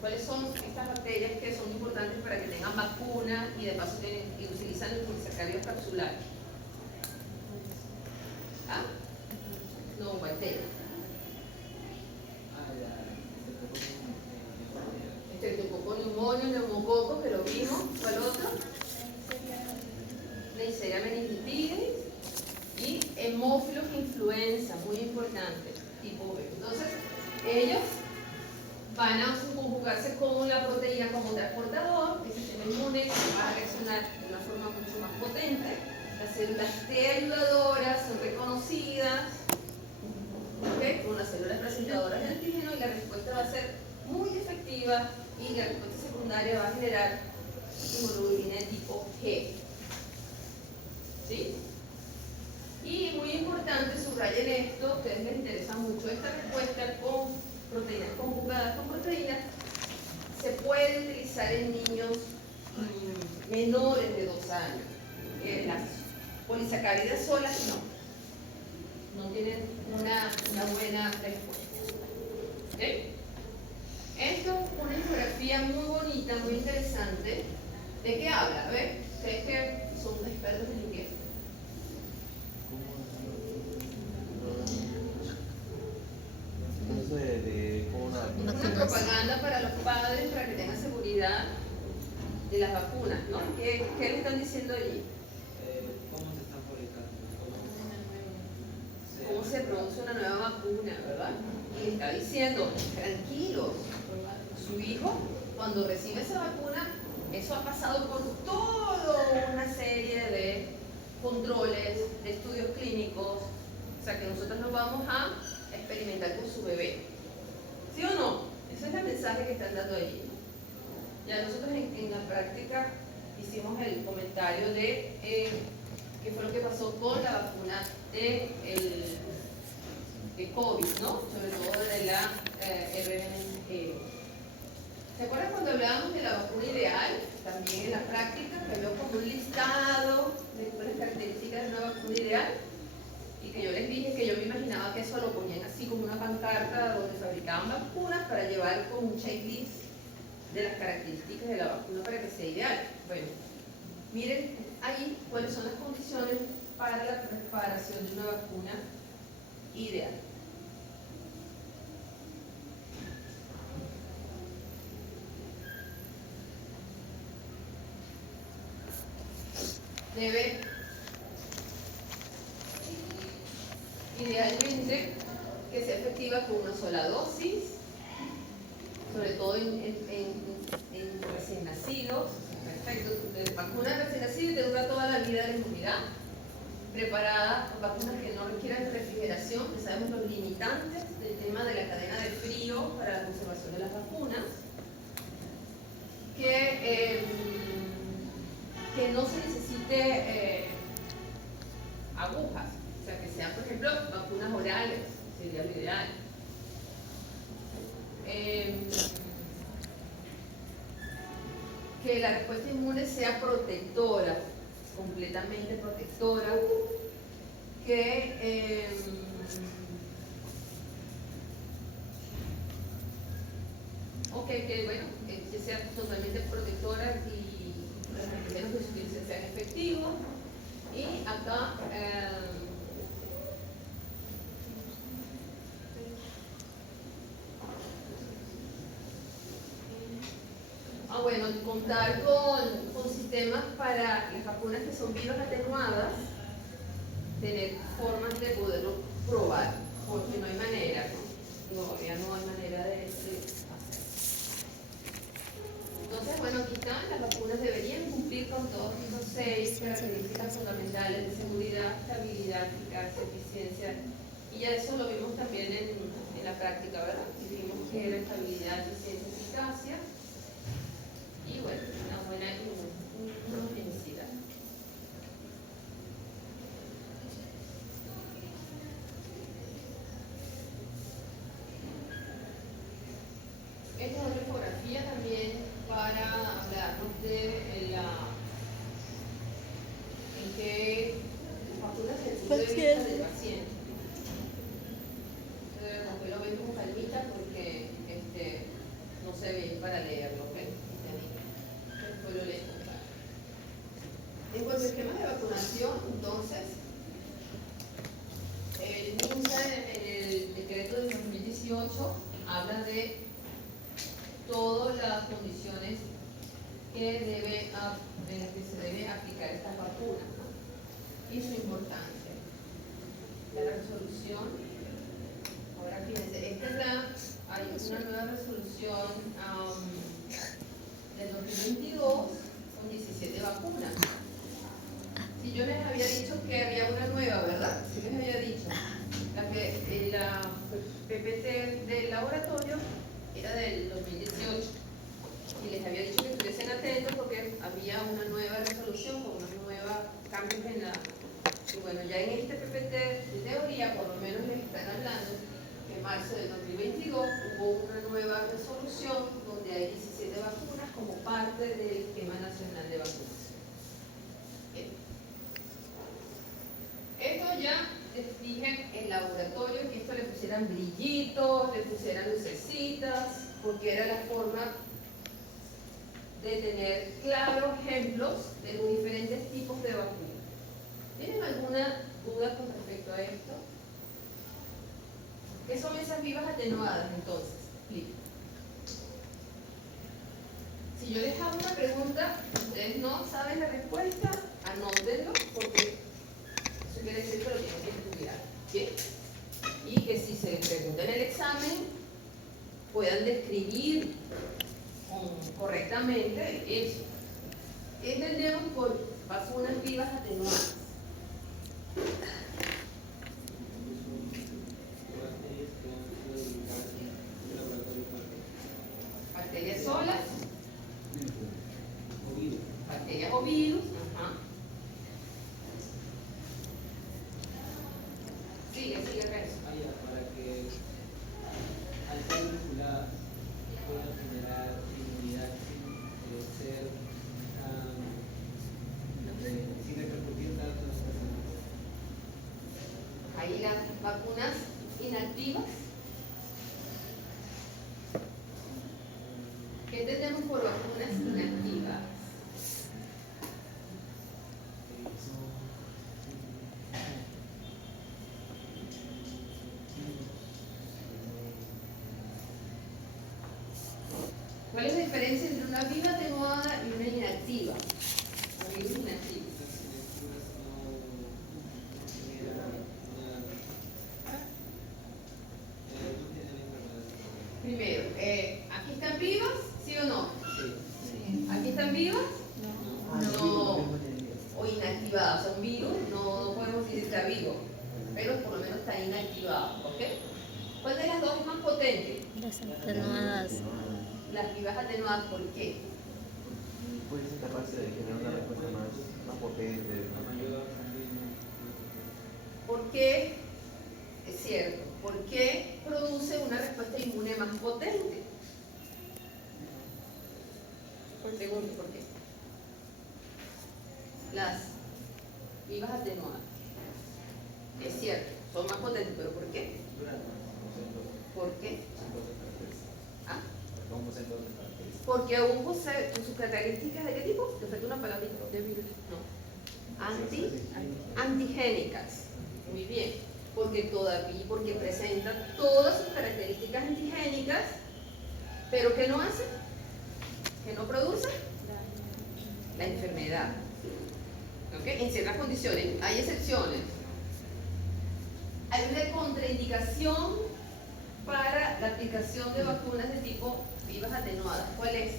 ¿Cuáles son estas bacterias que son importantes para que tengan vacuna y de paso y utilizan el polisacárido capsular? ¿Ah? No, bacterias. Estreptococo neumonio, neumococo, que lo vimos. ¿Cuál otro? Neisseria meningitidis y hemófilos influenza, muy importante, tipo B. Entonces, ellos van a conjugarse con la proteína como transportador, el sistema inmune va a reaccionar de una forma mucho más potente. Las células T ayudadoras son reconocidas, ¿okay?, con las células presentadoras de antígeno, y la respuesta va a ser muy efectiva y la respuesta secundaria va a generar inmunoglobulina de tipo G. ¿Sí? Y muy importante, subrayen esto, a ustedes les interesa mucho, esta respuesta con proteínas conjugadas con proteínas se puede utilizar en niños menores de 2 años. Las polisacáridas solas no tienen una buena respuesta. ¿Ok? Esto es una infografía muy bonita, muy interesante. ¿De qué habla? A ver, ustedes que son expertos en inglés. Eso de cómo una Es una propaganda para los padres para que tengan seguridad de las vacunas, ¿no? ¿Qué le están diciendo allí? ¿Cómo se están fabricando? ¿Cómo se produce una nueva vacuna, verdad? Y está diciendo, tranquilos, su hijo, cuando recibe esa vacuna, eso ha pasado por toda una serie de controles, de estudios clínicos, o sea que nosotros no vamos a experimentar con su bebé. ¿Sí o no? Ese es el mensaje que están dando allí. Ya nosotros en la práctica hicimos el comentario de qué fue lo que pasó con la vacuna de COVID, ¿no? Sobre todo de la RNA. ¿Se acuerdan cuando hablábamos de la vacuna ideal? También en la práctica, que había como un listado de las características de una vacuna ideal. Y que yo les dije que yo me imaginaba que eso lo ponían así como una pancarta donde fabricaban vacunas para llevar como un checklist de las características de la vacuna para que sea ideal. Bueno, miren ahí cuáles son las condiciones para la preparación de una vacuna ideal. Debe idealmente que sea efectiva con una sola dosis, sobre todo en recién nacidos. Perfecto, vacuna de recién nacido y te dura toda la vida la inmunidad. Preparada con vacunas que no requieran refrigeración, que sabemos los limitantes del tema de la cadena de frío para la conservación de las vacunas. Que no se necesite agujas, o sea que sean, por ejemplo, vacunas orales, sería lo ideal. que la respuesta inmune sea protectora, completamente protectora, que bueno, que sea totalmente protectora y los antígenos que se utilicen sean efectivos. Y acá bueno, contar con sistemas para las vacunas que son virus atenuadas, tener formas de poderlo probar, porque no hay manera, ¿no? Todavía no hay manera de hacer. Entonces, bueno, aquí están, las vacunas deberían cumplir con todos estos 6 características fundamentales de seguridad, estabilidad, eficacia, eficiencia, y ya eso lo vimos también en la práctica, ¿verdad? Y vimos que era estabilidad, eficiencia, eficacia, y bueno, una buena inmunogenicidad. Esta es otra infografía también para hablarnos de en qué vacunas desde el punto de vista del paciente. Aunque lo ven con calmita porque no se ve para leerlo, ¿ok? Después lo leo. En cuanto a esquemas de vacunación, entonces, el MINSA en el decreto del 2018 habla de todas las condiciones en las que se debe aplicar estas vacunas, ¿no? Y su importancia. La resolución, ahora fíjense, hay una nueva resolución del 2022 con 17 vacunas. Si yo les había dicho que había una nueva, ¿verdad? Sí les había dicho. La PPT del laboratorio era del 2018 y les había dicho que estuviesen atentos porque había una nueva resolución con unos nuevos cambios en la... Y bueno, ya en este PPT de teoría por lo menos les están hablando que en marzo del 2022 hubo una nueva resolución donde hay 17 vacunas como parte del esquema nacional de vacunación. Bien. Esto ya les dije en laboratorio que esto le pusieran brillitos, le pusieran lucecitas, porque era la forma de tener claros ejemplos de los diferentes tipos de vacunas. ¿Tienen alguna duda con respecto a esto? ¿Qué son esas vivas atenuadas entonces? Explico. Si yo les hago una pregunta, ustedes no saben la respuesta, anótenlo porque eso quiere decir que lo tienen que estudiar. ¿Bien? Y que si se les pregunta en el examen, puedan describir correctamente eso. ¿Qué entendemos por vacunas vivas atenuadas? Bacterias solas, bacterias o virus, sigue Renzo. Para que al ser vinculadas puedan generar inmunidad sin repercutir tanto en las personas. Ahí las vacunas inactivas. ¿Qué entendemos por vacunas inactivas? ¿Cuál es la diferencia entre una viva atenuada y una inactiva? Una virus inactiva. Primero, ¿aquí están vivas? ¿Sí o no? ¿Aquí están vivas? No. O inactivadas. O sea, un virus no podemos decir que está vivo, pero por lo menos está inactivado. ¿Ok? ¿Cuál de las dos es más potente? Las atenuadas. Las vivas atenuadas, ¿por qué? Puede ser capaz de generar una respuesta más potente. ¿Por qué? Es cierto. ¿Por qué produce una respuesta inmune más potente? pregunto por qué. Las vivas atenuadas. Es cierto, son más potentes, pero ¿por qué? ¿Por qué? ¿Ah? Porque un posee sus características de qué tipo? Te falta una palabrita. De virus. No. Antigénicas. Muy bien. Porque presenta todas sus características antigénicas, pero ¿qué no hace? ¿Qué no produce? La enfermedad. ¿Ok? En ciertas condiciones. Hay excepciones. Hay una contraindicación para la aplicación de vacunas de tipo vivas atenuadas. ¿Cuál es?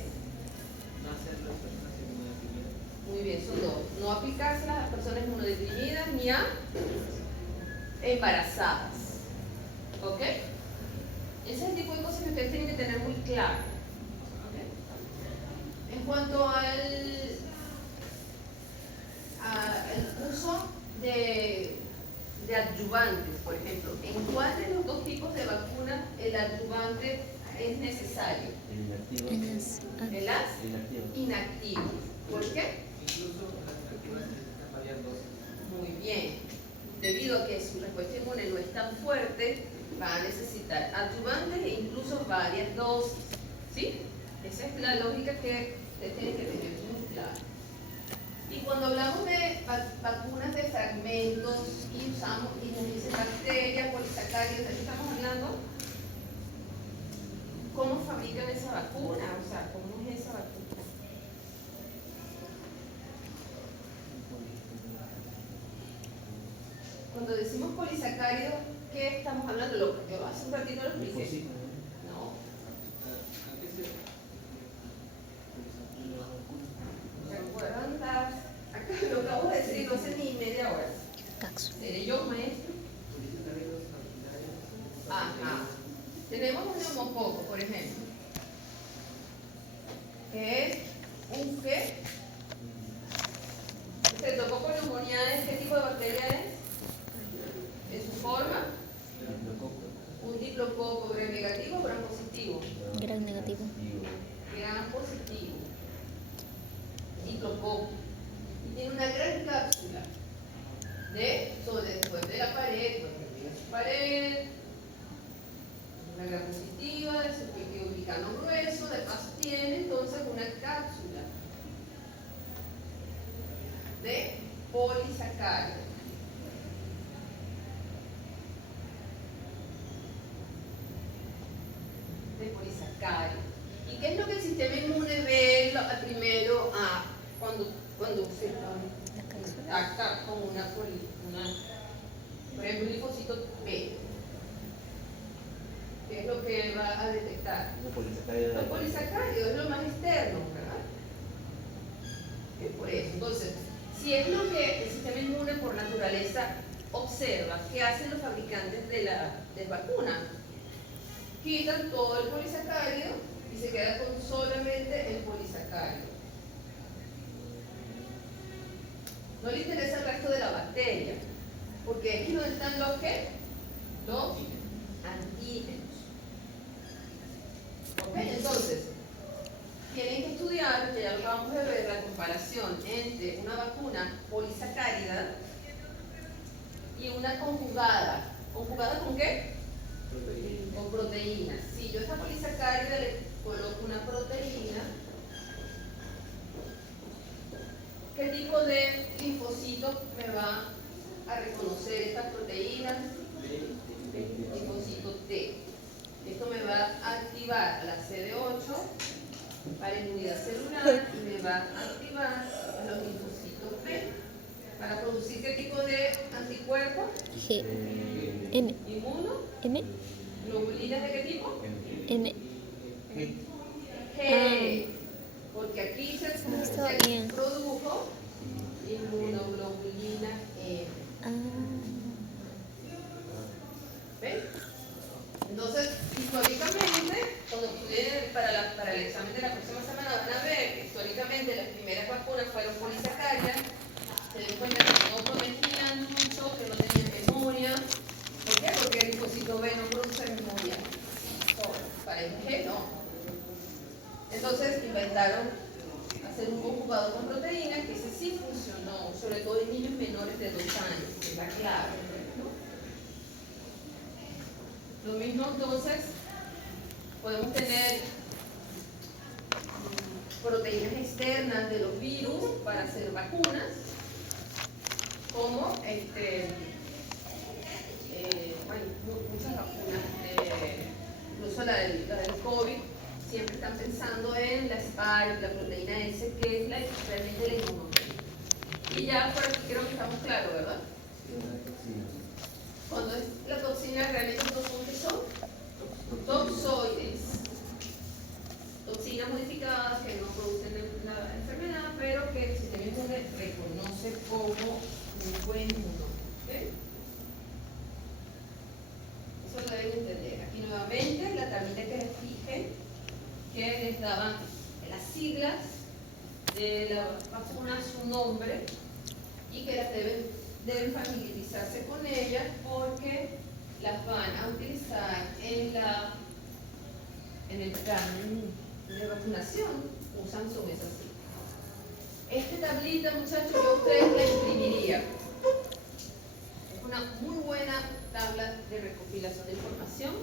No hacerlo a personas inmunodeprimidas. Muy bien, son dos. No aplicarse a las personas inmunodeprimidas ni a embarazadas. ¿Ok? Ese es el tipo de cosas que ustedes tienen que tener muy claro. ¿Ok? En cuanto al uso de adyuvantes, por ejemplo, ¿en cuál de los dos tipos de vacuna el adyuvante es necesario? En las- En las inactivas. ¿Por qué? Incluso las inactivas necesitan varias dosis. Muy bien. Debido a que su respuesta inmune no es tan fuerte, va a necesitar adyuvantes e incluso varias dosis. ¿Sí? Esa es la lógica que ustedes tienen que tener muy clara. Y cuando hablamos de vacunas de fragmentos y usamos y nos dicen bacterias, polisacáridos, ¿de qué estamos hablando? ¿Cómo fabrican esa vacuna? O sea, ¿cómo es esa vacuna? Cuando decimos polisacárido, ¿qué estamos hablando? Yo hace un ratito lo expliqué. No. ¿A qué se ¿Recuerdan las? Acá lo acabo de decir, no sé ni media hora. cápsula. ¿Seré yo, maestro? Ajá. Tenemos un neumococo, por ejemplo, que es un ¿qué? Estreptococo pneumoniae, ¿qué tipo de bacteria es? En su forma, un diplococo gram negativo o gram positivo. Gran negativo. Gram positivo. Diplococo. Y tiene una gran cápsula después de la pared, porque tiene su pared, una gram positiva, de su ubicano grueso, de paso tiene entonces una cápsula de polisacáridos. De polisacáridos. ¿Y qué es lo que el sistema inmune ve primero cuando se contacta con por ejemplo, un linfocito B? ¿Qué es lo que va a detectar? Los polisacáridos es lo más externo, ¿verdad? Es por eso. Entonces, si es lo que el sistema inmune por naturaleza observa, ¿qué hacen los fabricantes de vacunas? Quitan todo el polisacárido y se queda con solamente el polisacárido. No le interesa el resto de la bacteria, porque aquí donde están los ¿qué? Los antígenos. ¿Ok? Entonces, tienen que estudiar, que ya lo acabamos de ver, la comparación entre una vacuna polisacárida y una conjugada. ¿Conjugada con qué? Con proteínas. Si yo a esta polisacárida le coloco una proteína, ¿qué tipo de linfocito me va a reconocer estas proteínas? Linfocito T. Esto me va a activar la CD8 para inmunidad celular y me va a activar los linfocitos B para producir ¿qué tipo de anticuerpos? G. M. Inmuno. M. ¿Globulinas de qué tipo? M. G. Porque aquí se está bien. produjo inmunoglobulina M. Ah. ¿Ven? Entonces, históricamente, cuando estudien para el examen de la próxima semana, van a ver que históricamente las primeras vacunas fueron polisacáridas. Se den cuenta que no prometían mucho, que no tenían memoria. ¿Por qué? Porque el linfocito B no produce memoria. Para el G no. Entonces inventaron hacer un conjugado con proteína, que ese sí funcionó, sobre todo en niños menores de 2 años, que es la clave, ¿no? Lo mismo entonces, podemos tener proteínas externas de los virus para hacer vacunas, como muchas vacunas, incluso la del COVID, siempre están pensando en la spike, la proteína S, que es realmente la inmunoglobulina. Y ya por aquí creo que estamos claros, ¿verdad? Cuando es la toxina, realmente ¿qué son? Toxoides. Toxinas modificadas que no producen la enfermedad, pero que el sistema inmune reconoce como un buen inmunógeno. ¿Okay? Eso lo deben entender. Aquí nuevamente la tablita que les dije, que les daban las siglas de la vacuna, su nombre, y que las deben familiarizarse con ellas porque las van a utilizar en el plan de vacunación, son esas siglas. Esta tablita, muchachos, yo a ustedes la imprimiría. Es una muy buena tabla de recopilación de información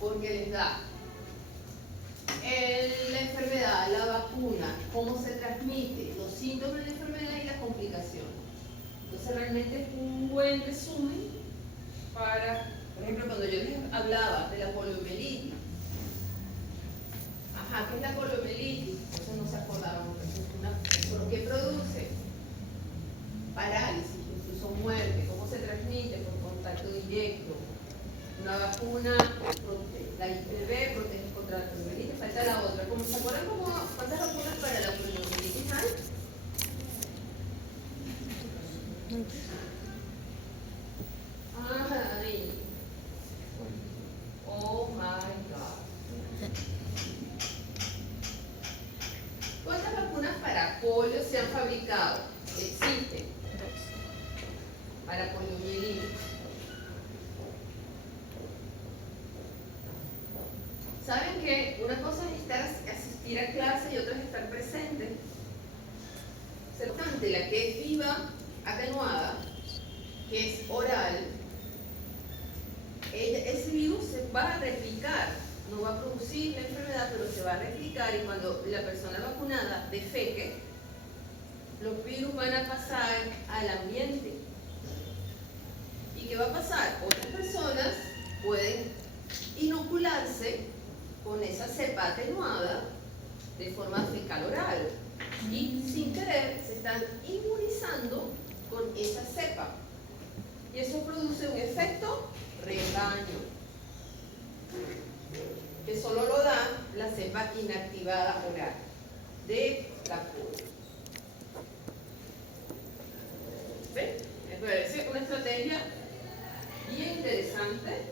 porque les da la enfermedad, la vacuna, cómo se transmite, los síntomas de la enfermedad y las complicaciones. Entonces realmente es un buen resumen para, por ejemplo, cuando yo les hablaba de la poliomielitis. Ajá, ¿qué es la poliomielitis? Eso no se acordaban. ¿Por qué produce? Parálisis, incluso muerte. ¿Cómo se transmite? Por contacto directo. Una vacuna, la IPV protege contra la poliomielitis. Falta la otra. ¿Se acuerdan cuántas vacunas para la poliomielitis hay? Ay. Oh my God. ¿Cuántas vacunas para polio se han fabricado? Existen. Para poliomielitis. ¿Saben que una cosa es asistir a clase y otra es estar presente? Certamente la que es viva, atenuada, que es oral, ese virus se va a replicar, no va a producir la enfermedad, pero se va a replicar, y cuando la persona vacunada defeque, los virus van a pasar al ambiente. ¿Y qué va a pasar? Otras personas pueden inocularse con esa cepa atenuada de forma fecal oral y sin querer se están inmunizando con esa cepa, y eso produce un efecto rebaño que solo lo da la cepa inactivada oral de la polio. ¿Ven? Me parece una estrategia bien interesante,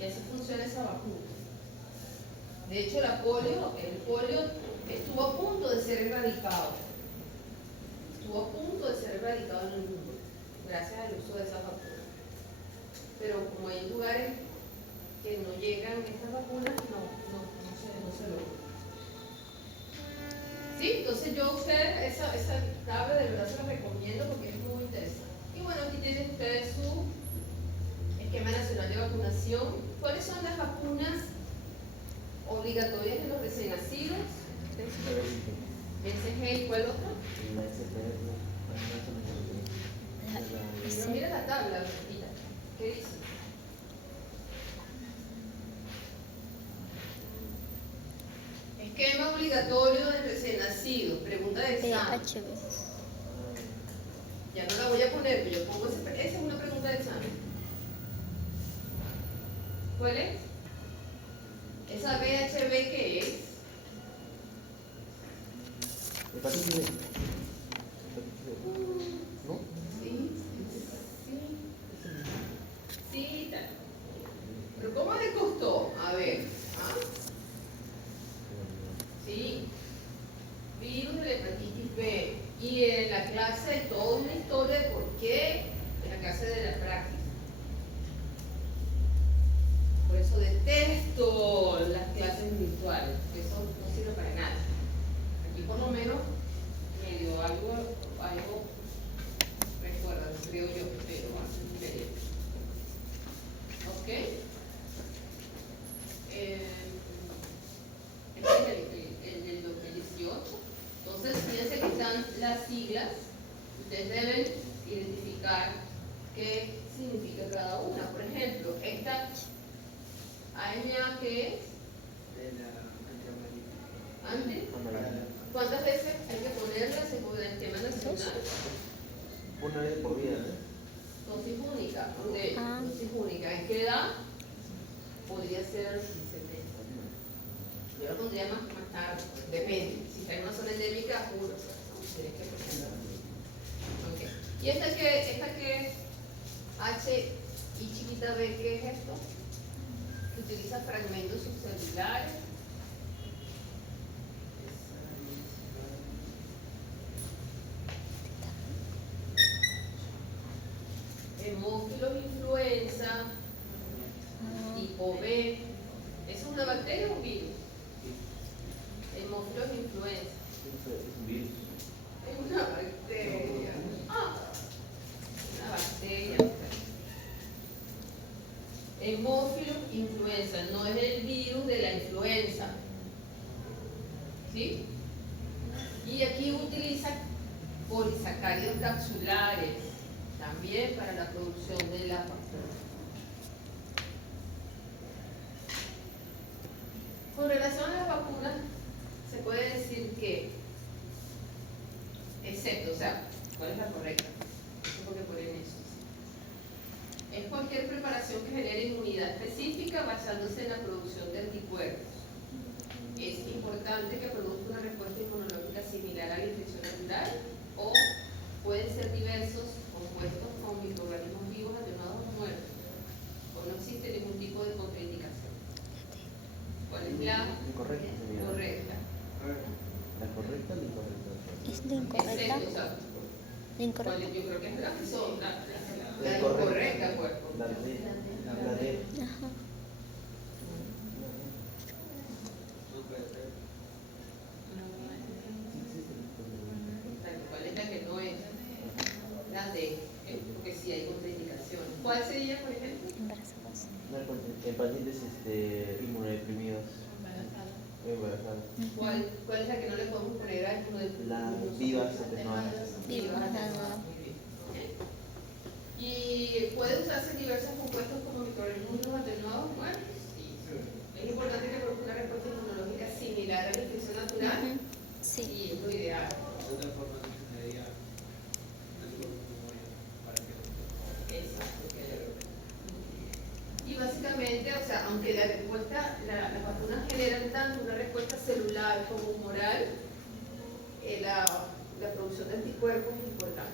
y así funciona esa vacuna. De hecho, el polio estuvo a punto de ser erradicado. Estuvo a punto de ser erradicado en el mundo, gracias al uso de esas vacunas. Pero como hay lugares que no llegan estas vacunas, no se logra. ¿Sí? Entonces yo a ustedes esa tabla de verdad se la recomiendo porque es muy interesante. Y bueno, aquí tienen ustedes su esquema nacional de vacunación. ¿Cuáles son las vacunas obligatorias de los recién nacidos? BCG, ¿y cuál otra? Pero mira la tabla, Rosita. ¿Qué dice? Esquema obligatorio del recién nacido. Pregunta de examen. PHB. Ya no la voy a poner, pero yo pongo esa es una pregunta de examen. ¿Cuál es? ¿Esa BHB qué es? Hepatitis B. ¿No? Sí, tal. Pero ¿cómo le costó? A ver. ¿Ah? Sí. Virus de la hepatitis B. Y en la clase hay toda una historia de por qué, en la clase de la práctica. Por eso detesto las clases virtuales, porque eso no sirve para nada. Aquí por lo menos ustedes deben identificar qué significa cada una. Por ejemplo, esta AMA, ¿qué es? De la antiamarilla. Antes. Amarilla. ¿Cuántas veces hay que ponerla según el tema nacional? Una vez por vida, ¿no? Dosis única. De Ah. dosis única. ¿En qué edad? Podría ser 70. Yo lo pondría más tarde. Depende. Si está en una zona endémica, juro. Tienes que presentar. Ok. ¿Y esta que es H y chiquita b, qué es esto? Que utiliza fragmentos subcelulares. Hemófilos influenza tipo B. ¿Eso es una bacteria o un virus? Hemófilos influenza. Es un virus. Es una bacteria. Ah, una bacteria. Hemófilos influenza, no es el virus de la influenza. ¿Sí? Y aquí utiliza polisacáridos capsulares, también para la producción de la vacuna. Con relación a las vacunas, se puede decir que, excepto, o sea, ¿cuál es la correcta? Eso porque ponen eso. Es cualquier preparación que genere inmunidad específica basándose en la producción de anticuerpos. Es importante que produzca una respuesta inmunológica similar a la infección natural o pueden ser diversos compuestos con microorganismos vivos atenuados o muertos o no existe ningún tipo de contraindicación. ¿Cuál es la Incorrecta, señora. correcta? ¿La correcta o la incorrecta? ¿Es la incorrecta? Excepto, o sea, La ¿cuál incorrecta. es? Yo creo que es la que son la La incorrecta, cuerpo. La D. La D. Ajá. ¿Cuál es la que no es? La D, porque sí hay contraindicaciones. ¿Cuál sería, por ejemplo? Embarazadas. No, en pacientes inmunodeprimidos. Embarazadas. ¿Cuál es la que no le podemos poner a Las vivas atenuadas. Vivas atenuadas, muy bien. ¿Y puede usarse diversos compuestos como microorganismos atenuados muertos? Sí. Es importante que produzca una respuesta inmunológica similar a la infección natural. Ujú. Sí. Y es lo ideal. De otra forma, no tendría para que Exacto. Y básicamente, o sea, aunque la respuesta, las vacunas generan tanto una respuesta celular como humoral, la producción de anticuerpos es importante.